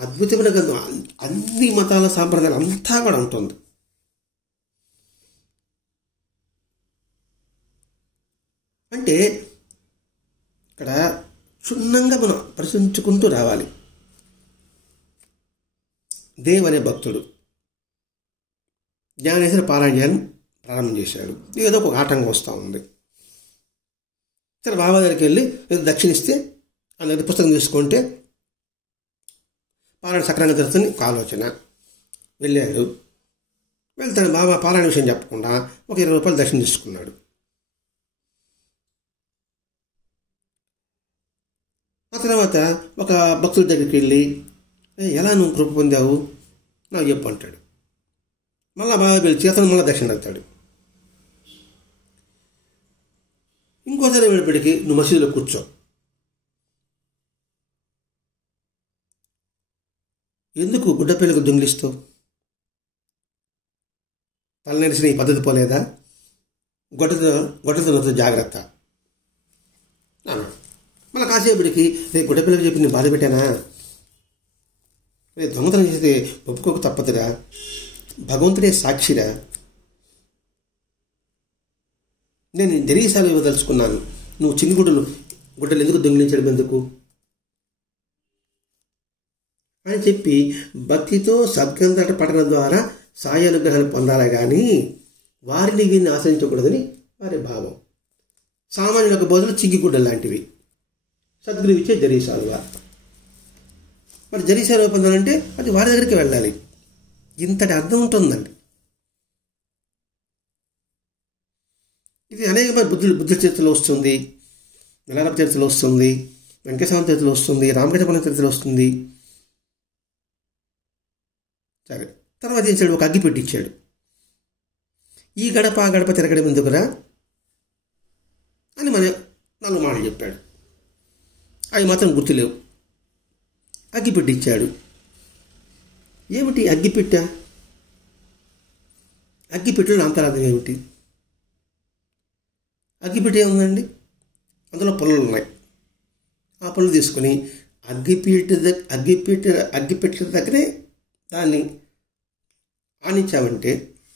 అద్భుతమైన గ్రంథం. అన్ని మతాల సాంప్రదాయాలు అంతా కూడా ఉంటుంది. అంటే ఇక్కడ క్షుణ్ణంగా మనం పరిశీలించుకుంటూ రావాలి. దేవ్ అనే భక్తుడు జ్ఞానేశ్వర పారాయణ చేయడం ప్రారంభం చేశాడు. ఏదో ఒక ఆటంకం వస్తూ ఉంది. సరే బాబా దగ్గరికి వెళ్ళి ఏదో దక్షిణిస్తే అందులో పుస్తకం తీసుకుంటే పారాయణ సక్రంగా జరుగుతుంది ఒక ఆలోచన. వెళ్ళాడు. వెళ్తాడు. బాబా పారాయణ విషయం చెప్పకుండా ఒక 20 రూపాయలు దక్షిణ తీసుకున్నాడు. ఆ తర్వాత ఒక భక్తుల దగ్గరికి వెళ్ళి ఎలా నువ్వు కృప పొందావు నాకు చెప్పు అంటాడు. మళ్ళీ బాగా పిలిచి అతను మళ్ళీ దక్షిణ అవుతాడు. ఇంకోసారి వెళ్ళేప్పటికీ నువ్వు మసీదులో కూర్చో, ఎందుకు గుడ్డ పిల్లకు దొంగిలిస్తావు, తలనేసిన ఈ పద్ధతి పోలేదా, గొడ్డతో జాగ్రత్త అన్నాడు. మళ్ళీ కాసేపటికి రేపు గుడ్డ పిల్లలకు చెప్పి నేను బాధ పెట్టానా, రేపు దొంగతనం చేస్తే ఒప్పుకోక తప్పదురా, భగవంతుడే సాక్షిరా, నేను దరీసాలు ఇవ్వదలుచుకున్నాను, నువ్వు చిన్ని గుడ్డలు ఎందుకు దొంగిలించడం ఎందుకు అని చెప్పి భక్తితో సద్గ్రంథ పఠనం ద్వారా సాయి అనుగ్రహాన్ని పొందాలి కానీ వారిని వీరిని ఆశ్రయించకూడదని వారి భావం. సామాన్యులకు బదులు చిగ్గిగుడ్డలు లాంటివి సద్గురు ఇచ్చే జరీసాలుగా. మరి జరీసాలు పొందాలంటే అది వారి దగ్గరికి వెళ్ళాలి. ఇంతటి అర్థం ఉంటుందండి. ఇది అనేక మంది బుద్ధ చరిత్రలో వస్తుంది, మెలారప చరిత్రలో వస్తుంది, వెంకటేశ్వర చరిత్రలో వస్తుంది, రామకృష్ణ చరిత్రలో వస్తుంది. సరే, తర్వాత ఏం చేశాడు, ఒక అగ్గి పెట్టించాడు. ఈ గడప ఆ గడప తిరగడం ఎందుకురా అని మన 4 మాటలు చెప్పాడు. అవి మాత్రం గుర్తులేవు. అగ్గి పెట్టించాడు. ఏమిటి అగ్గిపెట్ట, అగ్గిపెట్టెలో అంతరార్థం ఏమిటి? అగ్గిపెట్టె ఏముందండి, అందులో పొలలు ఉన్నాయి. ఆ పొలలు తీసుకొని అగ్గిపెట్టె దగ్గరే దాన్ని ఆనించామంటే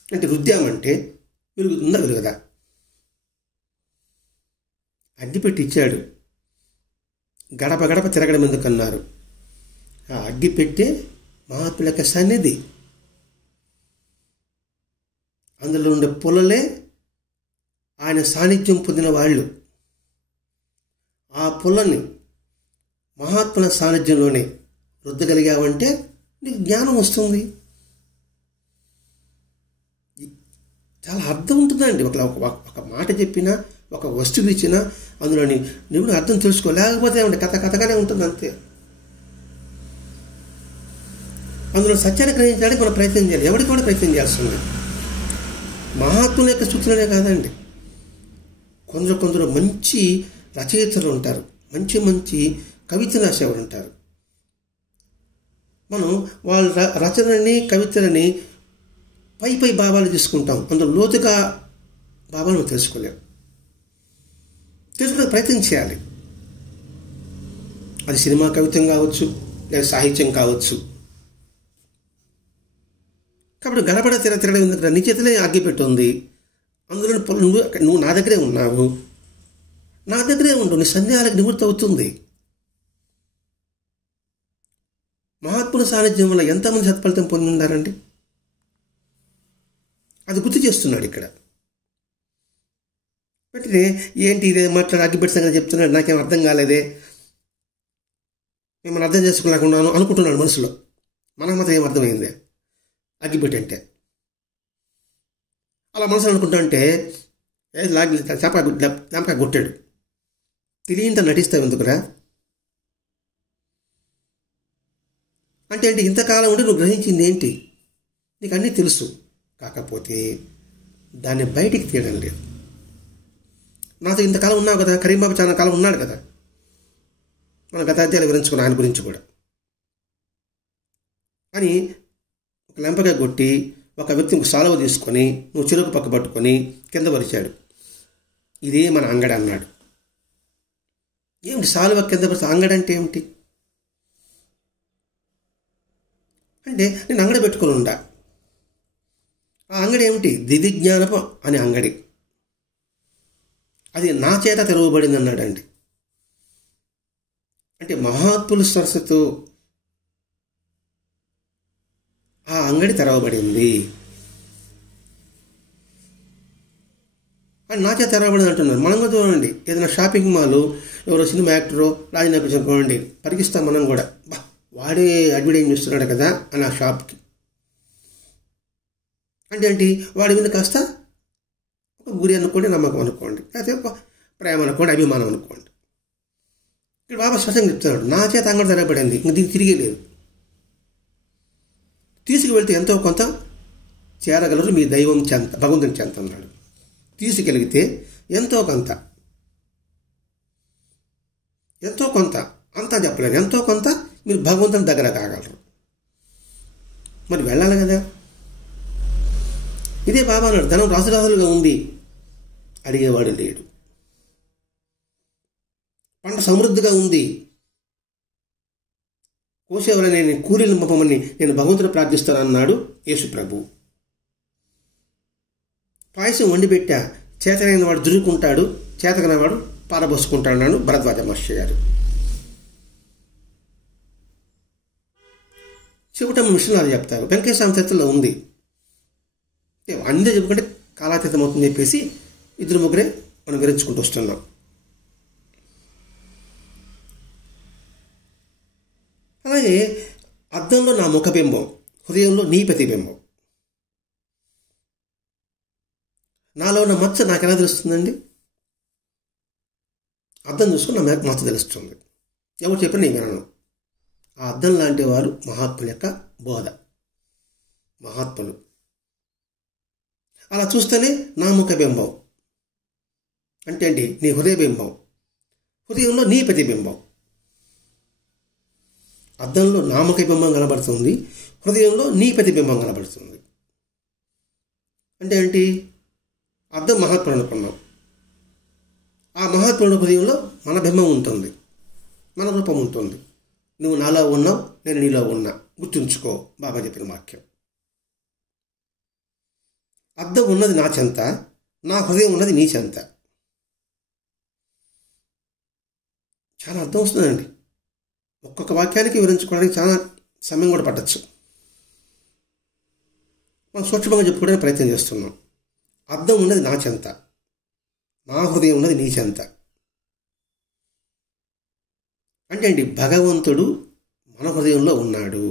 అంటే రుద్దామంటే వెలుగుతుందా వెలుగదా? అగ్గిపెట్టి ఇచ్చాడు. గడప గడప తిరగడం ఎందుకన్నారు? ఆ అగ్గిపెట్టే మహాత్ముల యొక్క సన్నిధి. అందులో ఉండే పొలలే ఆయన సాన్నిధ్యం పొందిన వాళ్ళు. ఆ పొలని మహాత్ముల సాన్నిధ్యంలోనే రుద్దగలిగావంటే నీకు జ్ఞానం వస్తుంది. చాలా అర్థం ఉంటుందండి. ఒక మాట చెప్పినా, ఒక వస్తువు ఇచ్చినా అందులోని నువ్వు అర్థం తెలుసుకో, లేకపోతే ఏమంటే కథగానే ఉంటుంది అంతే. అందులో సత్యాన్ని గ్రహించడానికి మనం ప్రయత్నం చేయాలి. ఎవరికి కూడా ప్రయత్నం చేస్తుంది. మహాత్ముల యొక్క సూచనలే కాదండి, కొందరు మంచి రచయితలు ఉంటారు, మంచి మంచి కవితలు రాసేవారు ఉంటారు. మనం వాళ్ళ రచనని కవితలని పై భావాలు తీసుకుంటాం, అందులో లోతుగా భావాలు మనం తెలుసుకోలేం. తెలుసుకునే ప్రయత్నం చేయాలి. అది సినిమా కవిత్వం కావచ్చు, లేదా సాహిత్యం కావచ్చు. కాబట్టి గడబడ తిరగడం ఎందుకు? నీ చేతిలో అగ్గిపెట్టి ఉంది, అందులో నువ్వు నా దగ్గరే ఉన్నావు, నా దగ్గరే ఉండు, నీ సందేహాలకు నివృత్తి అవుతుంది. మహాత్ముల సాన్నిధ్యం వల్ల ఎంతమంది సత్ఫలితం పొంది ఉన్నారండి? అది గుర్తు చేస్తున్నాడు ఇక్కడ. పెట్టినే ఏంటి ఇదే మాట్లాడి అగ్గిపెట్టి సంగతి చెప్తున్నాడు, నాకేం అర్థం కాలేదే మిమ్మల్ని అర్థం చేసుకోలేకున్నాను అనుకుంటున్నాడు మనసులో. మనకు మాత్రం ఏం అర్థమైంది అగ్గిపెట్టి అంటే. అలా మనసులో అనుకుంటా అంటే లాగి జ్ఞాపకాయ కొట్టాడు. తెలియంత నటిస్తావు ఎందుకురా అంటే ఏంటి, ఇంతకాలం ఉండి నువ్వు గ్రహించింది ఏంటి, నీకు అన్నీ తెలుసు, కాకపోతే దాన్ని బయటికి తీయడం లేదు. నాతో ఇంతకాలం ఉన్నావు కదా, కరీంబాబు చాలా కాలం ఉన్నాడు కదా, మన గత అధ్యాయాలు వివరించుకున్న ఆయన గురించి కూడా అని ఒక లెంపగా కొట్టి ఒక వ్యక్తికి సాలువ తీసుకొని నువ్వు చెరుకు పక్క పట్టుకొని కింద పరిచాడు. ఇదే మన అంగడి అన్నాడు. ఏమిటి సాలువ కింద పరిచి అంగడి అంటే ఏమిటి అంటే, నేను అంగడి పెట్టుకుని ఉండా. ఆ అంగడి ఏమిటి, దివిజ్ఞానపు అనే అంగడి. అది నా చేత తెరవబడింది అన్నాడండి. అంటే మహాత్ముల సరస్సుతో ఆ అంగడి తెరవబడింది అని నా చేత తెరవబడింది అంటున్నారు. మనం కూడా చూడండి, ఏదైనా షాపింగ్ మాల్ ఎవరో సినిమా యాక్టరో రాజీనామా చూడండి, పరిగిస్తాం మనం కూడా, బా వాడే అడ్వర్టైజ్ చేస్తున్నాడు కదా అని ఆ షాప్కి. అంటే ఏంటి, వాడి మీద కాస్త ఒక గురి అనుకోండి, నమ్మకం అనుకోండి, లేకపోతే ప్రేమ అనుకోండి, అభిమానం అనుకోండి. ఇక్కడ బాబా స్పష్టంగా చెప్తున్నాడు, నా చేత అంగడి తెరవబడింది, ఇంక దీనికి తిరిగి లేదు. తీసుకువెళ్తే ఎంతో కొంత చేరగలరు మీ దైవం చెంత, భగవంతుని చెంత అన్నాడు. తీసుకెలిగితే ఎంతో కొంత, ఎంతో కొంత, అంతా చెప్పలేను, ఎంతో కొంత మీరు భగవంతుని దగ్గర కాగలరు. మరి వెళ్ళాలి కదా. ఇదే బాబా అన్నాడు, ధనం రాసురాసులుగా ఉంది, అడిగేవాడు లేడు. పంట సమృద్ధిగా ఉంది, కోసేవాళ్ళని నేను కూలీలు పంపమని నేను భగవంతుని ప్రార్థిస్తాను అన్నాడు యేసు ప్రభు. పాయసం వండి పెట్టా, చేతనైన వాడు దురుకుంటాడు, చేతకైన వాడు పారబోసుకుంటాడు అన్నాడు భరద్వాజ మహర్షి గారు. చెబుటం మిషన్లు చెప్తారు, వెంకటేశ్వర చరిత్రలో ఉంది. అందరూ చెప్పుకుంటే కాలాతీతం అవుతుందని చెప్పేసి ఇద్దరు ముగ్గురే మనం వివరించుకుంటూ వస్తున్నాం. అలాగే అద్దంలో నా ముఖబింబం, హృదయంలో నీ ప్రతిబింబం. నాలో ఉన్న మచ్చ నాకు ఎలా తెలుస్తుందండి? అద్దం చూసుకుని నా మచ్చ తెలుస్తుంది. ఎవరు చెప్పినా నేను వినను. ఆ అద్దం లాంటి వారు మహాత్ముల యొక్క బోధ, మహాత్ములు. అలా చూస్తేనే నా ముఖబింబం అంటే ఏంటి, నీ హృదయబింబం, హృదయంలో నీ ప్రతిబింబం. అద్దంలో నా ముఖబింబం కనబడుతుంది, హృదయంలో నీ ప్రతిబింబం కనబడుతుంది. అంటే ఏంటి, అద్దం మహాత్ముడు అనుకున్నాం, ఆ మహాత్ముడు హృదయంలో మన బింబం ఉంటుంది, మన రూపం ఉంటుంది. నువ్వు నాలో ఉన్నావు, నేను నీలో ఉన్నా, గుర్తుంచుకో బాబా చెప్పిన వాక్యం. అద్దం ఉన్నది నా చెంత, నా హృదయం ఉన్నది నీ చెంత. చాలా అర్థం వస్తుందండి. ఒక్కొక్క వాక్యానికి వివరించుకోవడానికి చాలా సమయం కూడా పట్టచ్చు. మనం సూక్ష్మంగా చెప్పుకోవడానికి ప్రయత్నం చేస్తున్నాం. అద్దం ఉన్నది నా చెంత, నా హృదయం ఉన్నది నీ చెంత. అంటే ఏంటి, భగవంతుడు మన హృదయంలో ఉన్నాడు.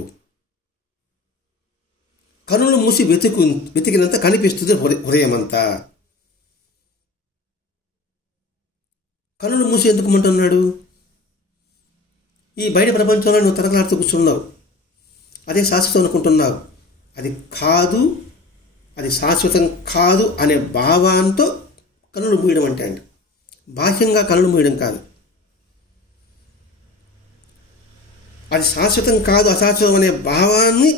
కనులు మూసి వెతికినంత కనిపిస్తుంది హృదయం అంతా. కనులు మూసి ఎందుకు అంటున్నాడు? ఈ బయట ప్రపంచంలో నువ్వు తరగలాడుతూ కూర్చున్నావు, అదే శాశ్వతం అనుకుంటున్నావు. అది కాదు, అది శాశ్వతం కాదు అనే భావంతో కనులు మూయడం అంటే అండి. బాహ్యంగా కనులు మూయడం కాదు. అది శాశ్వతం కాదు, అశాశ్వతం అనే భావాన్ని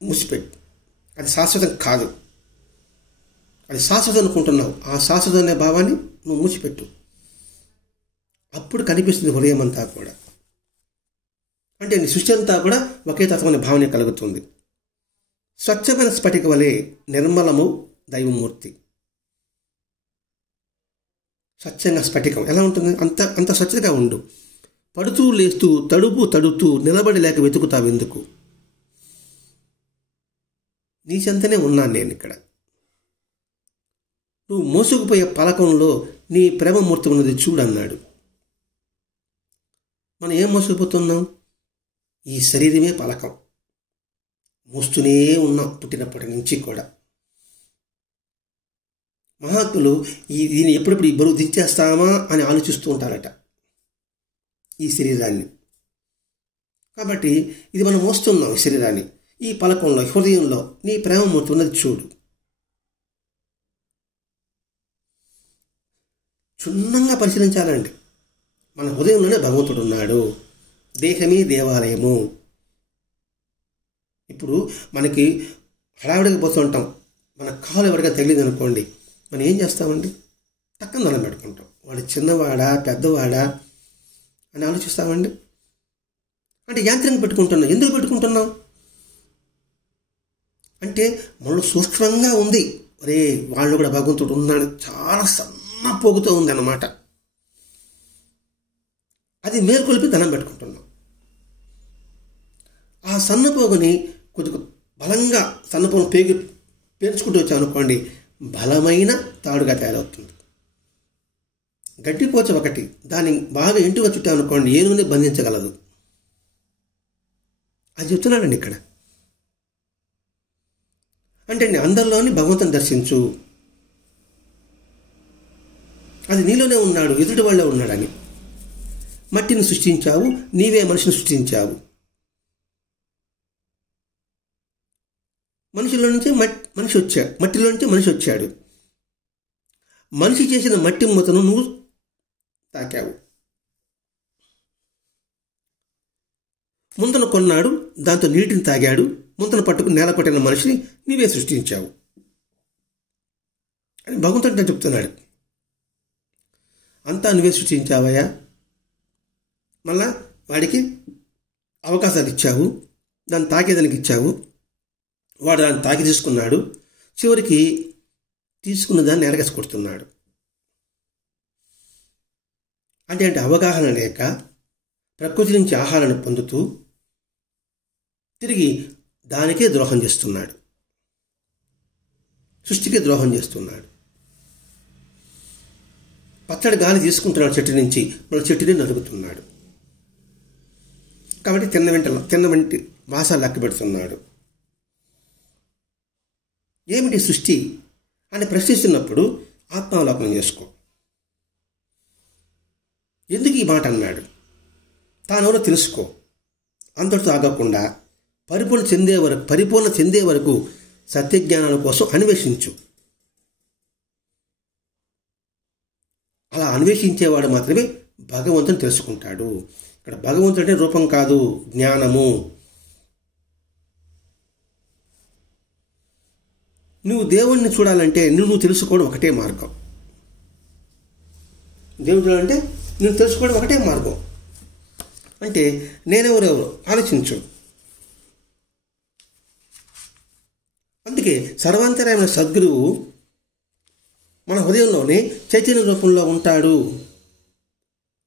మూసిపెట్టు. అది శాశ్వతం కాదు, అది శాశ్వతం అనుకుంటున్నావు. ఆ శాశ్వతం అనే భావాన్ని నువ్వు మూసిపెట్టు. అప్పుడు కనిపిస్తుంది హృదయం అంతా కూడా. అంటే నీ సృష్టి అంతా కూడా ఒకే తత్వమైన భావన కలుగుతుంది. స్వచ్ఛమైన స్ఫటిక వలె నిర్మలము దైవమూర్తి. స్వచ్ఛంగా స్ఫటికం ఎలా ఉంటుంది? అంత స్వచ్ఛతగా ఉండు. పడుతూ లేస్తూ తడుతూ నిలబడి లేక వెతుకుతావు ఎందుకు? నీ చెంతనే ఉన్నాను నేను ఇక్కడ. నువ్వు మోసుకుపోయే పలకంలో నీ ప్రేమమూర్తి ఉన్నది చూడన్నాడు. మనం ఏం మోసుకుపోతున్నాం? ఈ శరీరమే పలకం. మోస్తూనే ఉన్నాం పుట్టినప్పటి నుంచి కూడా. మహాత్ములు దీన్ని ఎప్పుడెప్పుడు ఈ బరువు దించేస్తామా అని ఆలోచిస్తూ ఉంటారట ఈ శరీరాన్ని. కాబట్టి ఇది మనం మోస్తున్నాం ఈ శరీరాన్ని. ఈ పలకంలో, హృదయంలో నీ ప్రేమమూర్తి ఉన్నది చూడు. క్షుణ్ణంగా పరిశీలించాలండి. మన హృదయంలోనే భగవంతుడు ఉన్నాడు. దేహమే దేవాలయము. ఇప్పుడు మనకి హడావిడిగా పోతుంటాం. మన కాలు ఎవరిగా తగిలింది అనుకోండి, మనం ఏం చేస్తామండి? టక్కన దండం పెట్టుకుంటాం. వాడు చిన్నవాడా పెద్దవాడా అని ఆలోచిస్తామండి. అంటే యాంత్రికంగా పెట్టుకుంటున్నాం. ఎందుకు పెట్టుకుంటున్నాం అంటే మనలో సూక్ష్మంగా ఉంది, ఒరే వాళ్ళు కూడా భగవంతుడు ఉన్నాడు, చాలా సన్నపోగుతూ ఉంది అన్నమాట. అది మేల్కొల్పి దండం పెట్టుకుంటున్నాం. ఆ సన్నపోగుని కొద్దిగా బలంగా సన్నపోగును పేర్చుకుంటూ వచ్చాం అనుకోండి, బలమైన తాడుగా తయారవుతుంది. గట్టిపోచ ఒకటి దాన్ని బాగా ఇంటిగా చుట్టామనుకోండి, ఏనుగుని బంధించగలదు. అది చెప్తున్నాడండి ఇక్కడ. అంటే అందరిలోని భగవంతుని దర్శించు, అది నీలోనే ఉన్నాడు, ఎదుటి వాళ్ళే ఉన్నాడని. మట్టిని సృష్టించావు, నీవే మనిషిని సృష్టించావు. మనిషిలో నుంచి మనిషి వచ్చాడు, మట్టిలో నుంచి మనిషి వచ్చాడు. మనిషి చేసిన మట్టి మూతను నువ్వు తాకావు. ముంతను కొన్నాడు, దాంతో నీటిని తాగాడు. ముంతను పట్టుకుని నేల కొట్టిన మనిషిని నీవే సృష్టించావు అని భగవంతుడు చెప్తున్నాడు. అంతా నువ్వే సృష్టించావయ్యా. మళ్ళా వాడికి అవకాశాలు ఇచ్చావు, దాన్ని తాకేదానికి ఇచ్చావు. వాడు దాన్ని తాకి తీసుకున్నాడు. చివరికి తీసుకున్న దాన్ని ఎరగసి కొడుతున్నాడు. అంటే అవగాహన లేక ప్రకృతి నుంచి ఆహారాన్ని పొందుతూ తిరిగి దానికే ద్రోహం చేస్తున్నాడు, సృష్టికి ద్రోహం చేస్తున్నాడు. పచ్చడి గాలి తీసుకుంటున్నాడు చెట్టు నుంచి, మన చెట్టుని నలుగుతున్నాడు. కాబట్టి తిన్న వెంటి వాసాలు లెక్క పెడుతున్నాడు. ఏమిటి సృష్టి అని ప్రశ్నిస్తున్నప్పుడు ఆత్మావలోకనం చేసుకో. ఎందుకు ఈ మాట అన్నాడు? తానెవరో తెలుసుకో. అంతటితో ఆగకుండా పరిపూర్ణ చెందే వరకు సత్యజ్ఞానాల కోసం అన్వేషించు. అలా అన్వేషించేవాడు మాత్రమే భగవంతుని తెలుసుకుంటాడు. ఇక్కడ భగవంతుడు అంటే రూపం కాదు, జ్ఞానము. నువ్వు దేవుణ్ణి చూడాలంటే నువ్వు తెలుసుకోవడం ఒకటే మార్గం. దేవుడు అంటే నువ్వు తెలుసుకోవడం ఒకటే మార్గం. అంటే నేనెవరెవరు ఆలోచించు. అందుకే సర్వాంతరమైన సద్గురువు మన హృదయంలోనే చైతన్య రూపంలో ఉంటాడు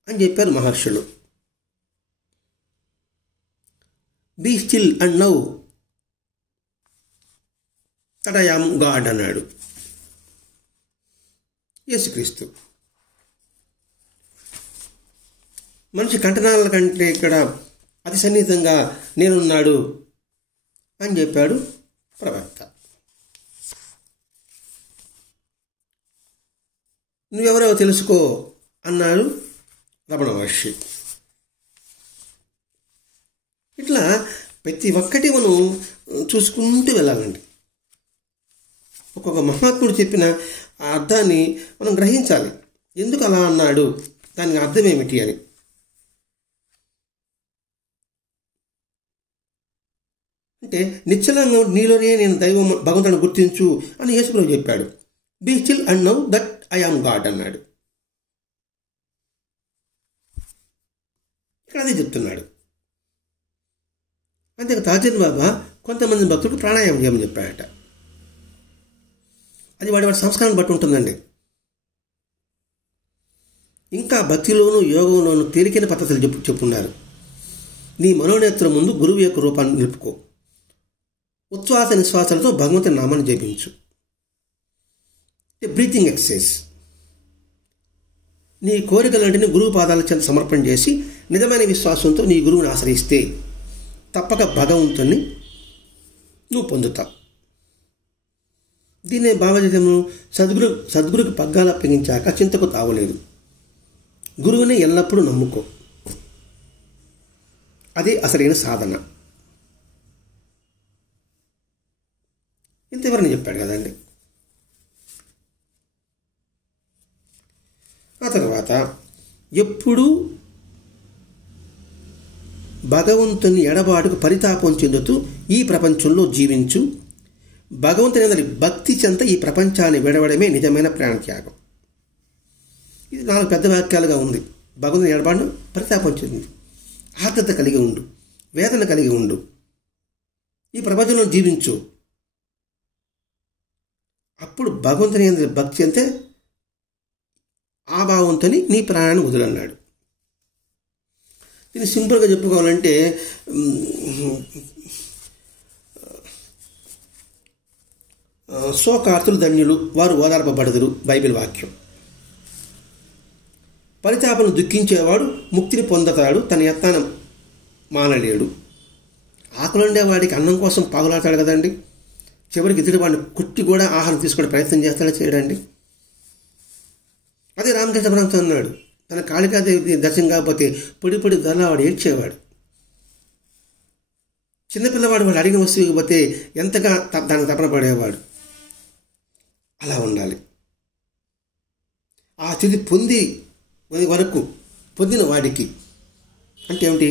అని చెప్పారు మహర్షులు. Be still and now that I am God అన్నాడు యేసుక్రీస్తు. మనిషి కంఠనాల కంటే ఇక్కడ అతి సన్నిహితంగా నేనున్నాడు అని చెప్పాడు ప్రవక్త. నువ్వెవరో తెలుసుకో అన్నాడు రమణ మహర్షి. ఇట్లా ప్రతి ఒక్కటి మనం చూసుకుంటూ వెళ్ళాలండి. ఒక్కొక్క మహాత్ముడు చెప్పిన ఆ అర్థాన్ని మనం గ్రహించాలి. ఎందుకు అలా అన్నాడు, దానికి అర్థం ఏమిటి అని. అంటే నిశ్చలంగా నీలోనే నేను దైవం భగవంతుని గుర్తించు అని యేసుప్రభువు చెప్పాడు. Be still and now that I am God అన్నాడు. ఇక్కడ అదే చెప్తున్నాడు. అంతే తాజన్ బాబా కొంతమంది భక్తులకు ప్రాణాయామం చేయమని చెప్పాడట. అది వాడి సంస్కారాన్ని బట్టి ఉంటుందండి. ఇంకా భక్తిలోను యోగంలోను తేలికైన పద్ధతులు చెప్పున్నారు. నీ మనోనేత్రం ముందు గురువు యొక్క రూపాన్ని నిలుపుకో. ఉచ్ఛ్వాస నిశ్వాసాలతో భగవంతుని నామాన్ని జపించు. Breathing exercise. నీ కోరికలంటిని గురువు పాదాల చెంత సమర్పణ చేసి నిజమైన విశ్వాసంతో నీ గురువుని ఆశ్రయిస్తే తప్పక భగవంతుని నువ్వు పొందుతావు. దీన్నే భావజాతము సద్గురుకి పగ్గాలు అప్పగించాక చింతకు తావలేదు. గురువుని ఎల్లప్పుడూ నమ్ముకో, అదే అసలైన సాధన. ఇంత వివరణ చెప్పాడు కదండి. ఆ తర్వాత ఎప్పుడూ భగవంతుని ఎడబాటుకు పరితాపం చెందుతూ ఈ ప్రపంచంలో జీవించు. భగవంతుని అందరి భక్తి చెంత ఈ ప్రపంచాన్ని విడవడమే నిజమైన ప్రాణత్యాగం. ఇది 4 పెద్ద వాక్యాలుగా ఉంది. భగవంతుని ఎడబాటును పరితాపం చెంది, ఆర్ద్రత కలిగి ఉండు, వేదన కలిగి ఉండు, ఈ ప్రపంచంలో జీవించు. అప్పుడు భగవంతుని అందరి భక్తి అంతే ఆ భావంతోని నీ ప్రాణాన్ని వదులన్నాడు. దీన్ని సింపుల్గా చెప్పుకోవాలంటే శోకార్తులు ధన్యులు, వారు ఓదార్పబడదురు. బైబిల్ వాక్యం. పరితాపను దుఃఖించేవాడు ముక్తిని పొందతాడు, తన యత్నం మానలేడు. ఆకలి వాడికి అన్నం కోసం పాగులాడతాడు కదండి. చివరికి ఇతడి వాడిని కుట్టి కూడా ఆహారం తీసుకునే ప్రయత్నం చేస్తాడా చేయడండి. అదే రామకృష్ణ పరమహంస అన్నాడు, తన కాళికాదేవి దర్శనం కాకపోతే పొడి పొడి వాడు ఏడ్చేవాడు. చిన్నపిల్లవాడు వాడు అడిగిన వస్తువు ఇవ్వకపోతే ఎంతగా దానికి తపన పడేవాడు. అలా ఉండాలి. ఆ స్థితి పొందిన వాడికి అంటే ఏమిటి,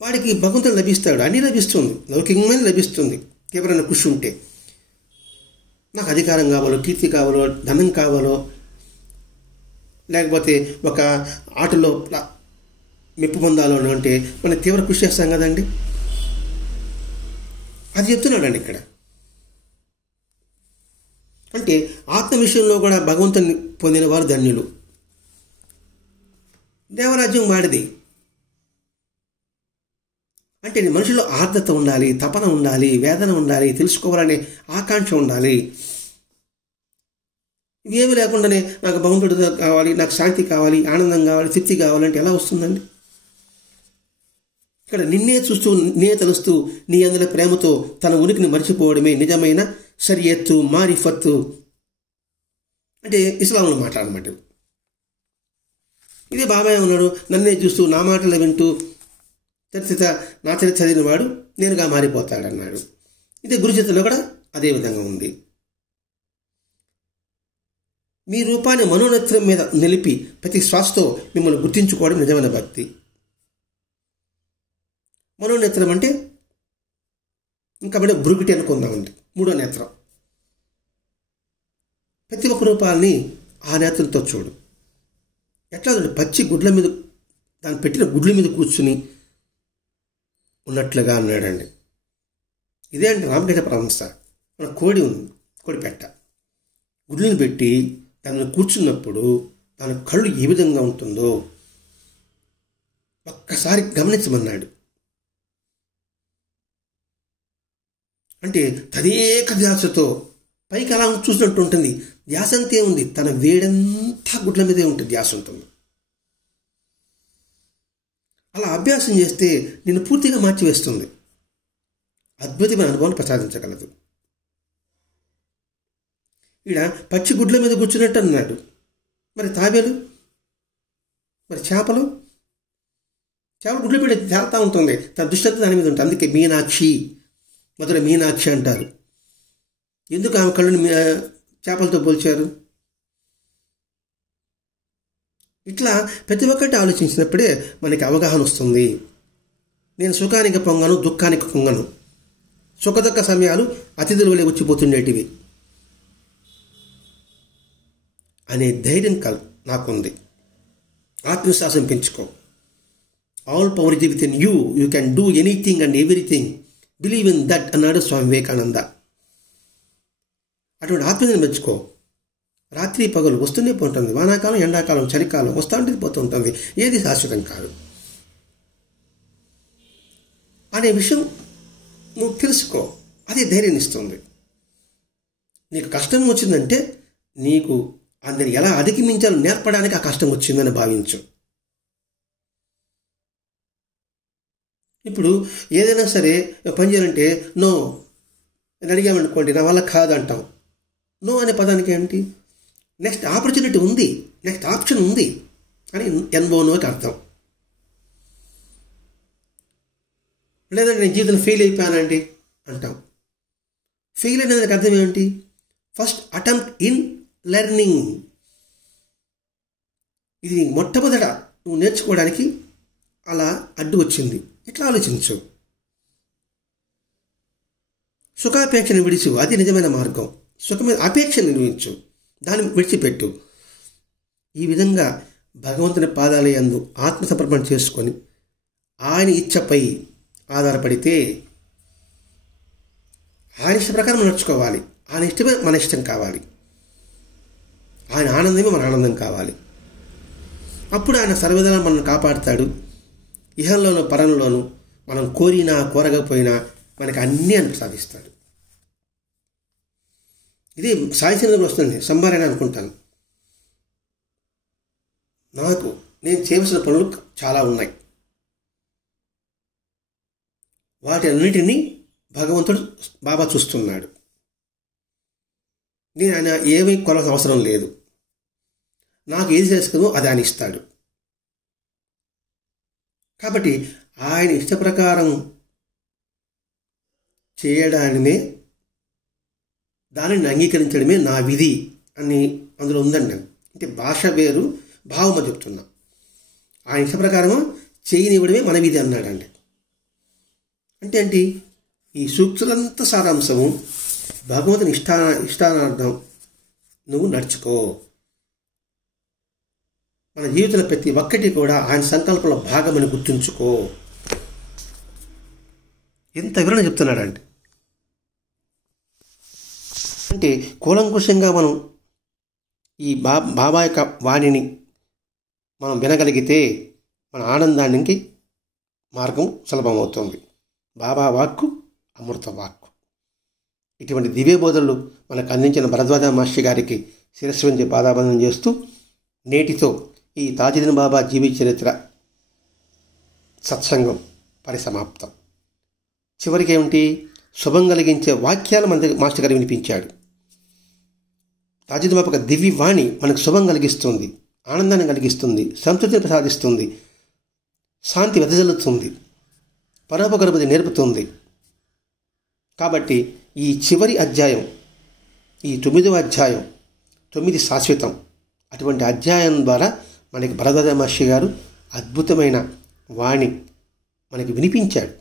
వాడికి భగవంతుడు లభిస్తాడు, అన్నీ లభిస్తుంది, లౌకికమైన లభిస్తుంది. ఎవరైనా కృషి ఉంటే, నాకు అధికారం కావాలో, కీర్తి కావాలో, ధనం కావాలో, లేకపోతే ఒక ఆటలో మెప్పు పొందాలో అంటే మనం తీవ్ర కృషి చేస్తాం కదండి. అది చెప్తున్నాడండి ఇక్కడ. అంటే ఆత్మ విషయంలో కూడా భగవంతుని పొందిన వారు ధన్యులు. దేవరాజ్యం వాడిది. అంటే మనుషుల్లో ఆర్ద్రత ఉండాలి, తపన ఉండాలి, వేదన ఉండాలి, తెలుసుకోవాలనే ఆకాంక్ష ఉండాలి. ఇవేమి లేకుండానే నాకు భగవంతుడు కావాలి, నాకు శాంతి కావాలి, ఆనందం కావాలి, తృప్తి కావాలంటే ఎలా వస్తుందండి? ఇక్కడ నిన్నే చూస్తూ, నిన్నే తలుస్తూ, నీ అందులో ప్రేమతో తన ఉనికిని మర్చిపోవడమే నిజమైన షరియత్తు, మారిఫత్తు. అంటే ఇస్లాంలో మాట్లాడమాట. ఇదే బాబాయ్ ఉన్నాడు, నన్నే చూస్తూ నా మాటలు వింటూ నా చరిత్ర చదివిన వాడు నేనుగా మారిపోతాడన్నాడు. ఇదే గురుచరిత్రలో కూడా అదే విధంగా ఉంది. మీ రూపాన్ని మనోనేత్రం మీద నిలిపి ప్రతి శ్వాసతో మిమ్మల్ని గుర్తించుకోవడం నిజమైన భక్తి. మనోనేత్రం అంటే ఇంకా బయట బురుగుటి అనుకుందామండి, 3వ నేత్రం. ప్రతి ఒక్క రూపాన్ని ఆ నేత్రంతో చూడు. ఎట్లా పచ్చి గుడ్ల మీద, దాన్ని పెట్టిన గుడ్ల మీద కూర్చుని ఉన్నట్లుగా అన్నాడండి. ఇదే అంటే రామకృష్ణ పరమహంస. మన కోడి ఉంది, కోడి పెట్ట, గుడ్లను పెట్టి దాన్ని కూర్చున్నప్పుడు దాని కళ్ళు ఏ విధంగా ఉంటుందో ఒక్కసారి గమనించమన్నాడు. అంటే తదేక ధ్యాసతో పైకి అలా చూసినట్టు ఉంటుంది. ధ్యాస అంతే ఉంది, తన వేడంతా గుడ్ల మీదే ఉంటుంది, ధ్యాస ఉంటుంది. అలా అభ్యాసం చేస్తే నిన్ను పూర్తిగా మార్చివేస్తుంది, అద్భుతమైన అనుభవాన్ని ప్రసాదించగలదు. ఈడ పచ్చి గుడ్ల మీద కూర్చున్నట్టు అన్నాడు. మరి తాబేలు, మరి చేపలు గుడ్లు పెట్టి తేలుతూ ఉంటుంది, తన దృష్టి దాని మీద ఉంటుంది. అందుకే మీనాక్షి, మధుర మీనాక్షి అంటారు. ఎందుకు ఆమె కళ్ళని చేపలతో పోల్చారు? ఇట్లా ప్రతి ఒక్కటి ఆలోచించినప్పుడే మనకి అవగాహన వస్తుంది. నేను సుఖానికి పొంగను, దుఃఖానికి పొంగను. సుఖదుఖ సమయాలు అతిథుల వలె వచ్చిపోతుండేటివి అనే ధైర్యం నాకుంది. ఆత్మవిశ్వాసం పెంచుకో. All power is with in you, you can do anything and everything, believe in that అన్నాడు స్వామి వివేకానంద. అటువంటి ఆత్మని మెచ్చుకో. రాత్రి పగలు వస్తూనే పోతుంది, వానాకాలం, ఎండాకాలం, చలికాలం వస్తూ ఉంటుంది, పోతూ ఉంటుంది. ఏది శాశ్వతం కాదు అనే విషయం నువ్వు తెలుసుకో. అదే ధైర్యాన్ని ఇస్తుంది. నీకు కష్టం వచ్చిందంటే నీకు అందరిని ఎలా అధిగమించాలో నేర్పడానికి ఆ కష్టం వచ్చిందని భావించు. ఇప్పుడు ఏదైనా సరే పని చేయాలంటే నో అని అడిగామనుకోండి, నా వల్ల కాదు అంటాం. నో అనే పదానికి ఏంటి? నెక్స్ట్ ఆపర్చునిటీ ఉంది, నెక్స్ట్ ఆప్షన్ ఉంది అని నోకి అర్థం. లేదంటే నేను జీవితంలో ఫెయిల్ అయిపోయానండి అంటాం. ఫెయిల్ అనేది అర్థం ఏమిటి? First attempt in learning. ఇది మొట్టమొదట నువ్వు నేర్చుకోవడానికి అలా అడ్డు వచ్చింది. ఇట్లా ఆలోచించు. సుఖాపేక్షను విడిచు, అది నిజమైన మార్గం. సుఖమైన అపేక్షను నిర్వహించు, దాన్ని విడిచిపెట్టు. ఈ విధంగా భగవంతుని పాదాల యందు ఆత్మసమర్పణ చేసుకొని ఆయన ఇచ్చపై ఆధారపడితే ఆయన ఇష్ట ప్రకారం నడుచుకోవాలి. ఆయన ఇష్టమే మన ఇష్టం కావాలి. ఆయన ఆనందమే మన ఆనందం కావాలి. అప్పుడు ఆయన సర్వదా మనల్ని కాపాడుతాడు. ఇహంలోనూ పరంలోనూ మనం కోరినా కోరకపోయినా మనకి అన్నీ సాధిస్తాడు. ఇది సాయిశీలంగా వస్తుంది. సంబారైనా అనుకుంటాను. నేను చేయవలసిన పనులు చాలా ఉన్నాయి. వాటి అన్నిటినీ భగవంతుడు బాబా చూస్తున్నాడు. నేను ఆయన ఏమీ కొనాల్సిన అవసరం లేదు. నాకు ఏది చేసుకుందో అది ఆయన ఇస్తాడు. కాబట్టి ఆయన ఇష్ట ప్రకారం చేయడానినే, దానిని అంగీకరించడమే నా విధి అని అందులో ఉందండి. అంటే భాష వేరు, భావమ చెప్తున్నా. ఆయన ఇష్ట ప్రకారం చేయనివ్వడమే మన విధి అన్నాడండి. అంటే ఏంటి? ఈ సూక్తులంతా సారాంశము భగవంతుని ఇష్టానార్థం నువ్వు నడుచుకో. మన జీవితంలో ప్రతి ఒక్కటి కూడా ఆయన సంకల్పంలో భాగమని గుర్తుంచుకో. ఎంత వివరణ చెప్తున్నాడండి. అంటే కూలంకుషంగా మనం ఈ బాబా యొక్క వాణిని మనం వినగలిగితే మన ఆనందానికి మార్గం సులభమవుతుంది. బాబా వాక్కు అమృత వాక్కు. ఇటువంటి దివ్య బోధనలు మనకు అందించిన భరద్వాజ మాస్టర్ గారికి శిరస్సు వంచి పాదాబంధనం చేస్తూ, నేటితో ఈ తాజుద్దీన్ బాబా జీవిత చరిత్ర సత్సంగం పరిసమాప్తం. చివరికి ఏమిటి? శుభం కలిగించే వాక్యాలు మన మాస్టర్ గారు వినిపించాడు. తాజుద్దీన్ బాబా యొక్క దివ్య వాణి మనకు శుభం కలిగిస్తుంది, ఆనందాన్ని కలిగిస్తుంది, సంతృప్తిని ప్రసాదిస్తుంది, శాంతి వెదజల్లుతుంది, పరోపకారబుద్ధి నేర్పుతుంది. కాబట్టి ఈ చివరి అధ్యాయం, ఈ 9వ అధ్యాయం, 9 శాశ్వతం, అటువంటి అధ్యాయం ద్వారా మనకి భరద్వాజ మహర్షి గారు అద్భుతమైన వాణి మనకి వినిపించాడు.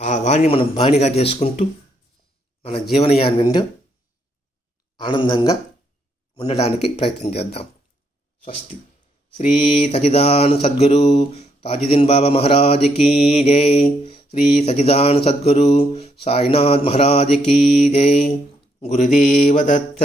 ఆ వాణిని మనం బాణిగా చేసుకుంటూ మన జీవనయానంలో ఆనందంగా ఉండడానికి ప్రయత్నం చేద్దాం. స్వస్తి. శ్రీ సచ్చిదానంద సద్గురు తాజుద్దీన్ బాబా మహారాజ్ కీ జై. శ్రీ సచ్చిదానంద సద్గురు సాయినాథ్ మహారాజ్ కీ జై. గురుదేవ దత్త.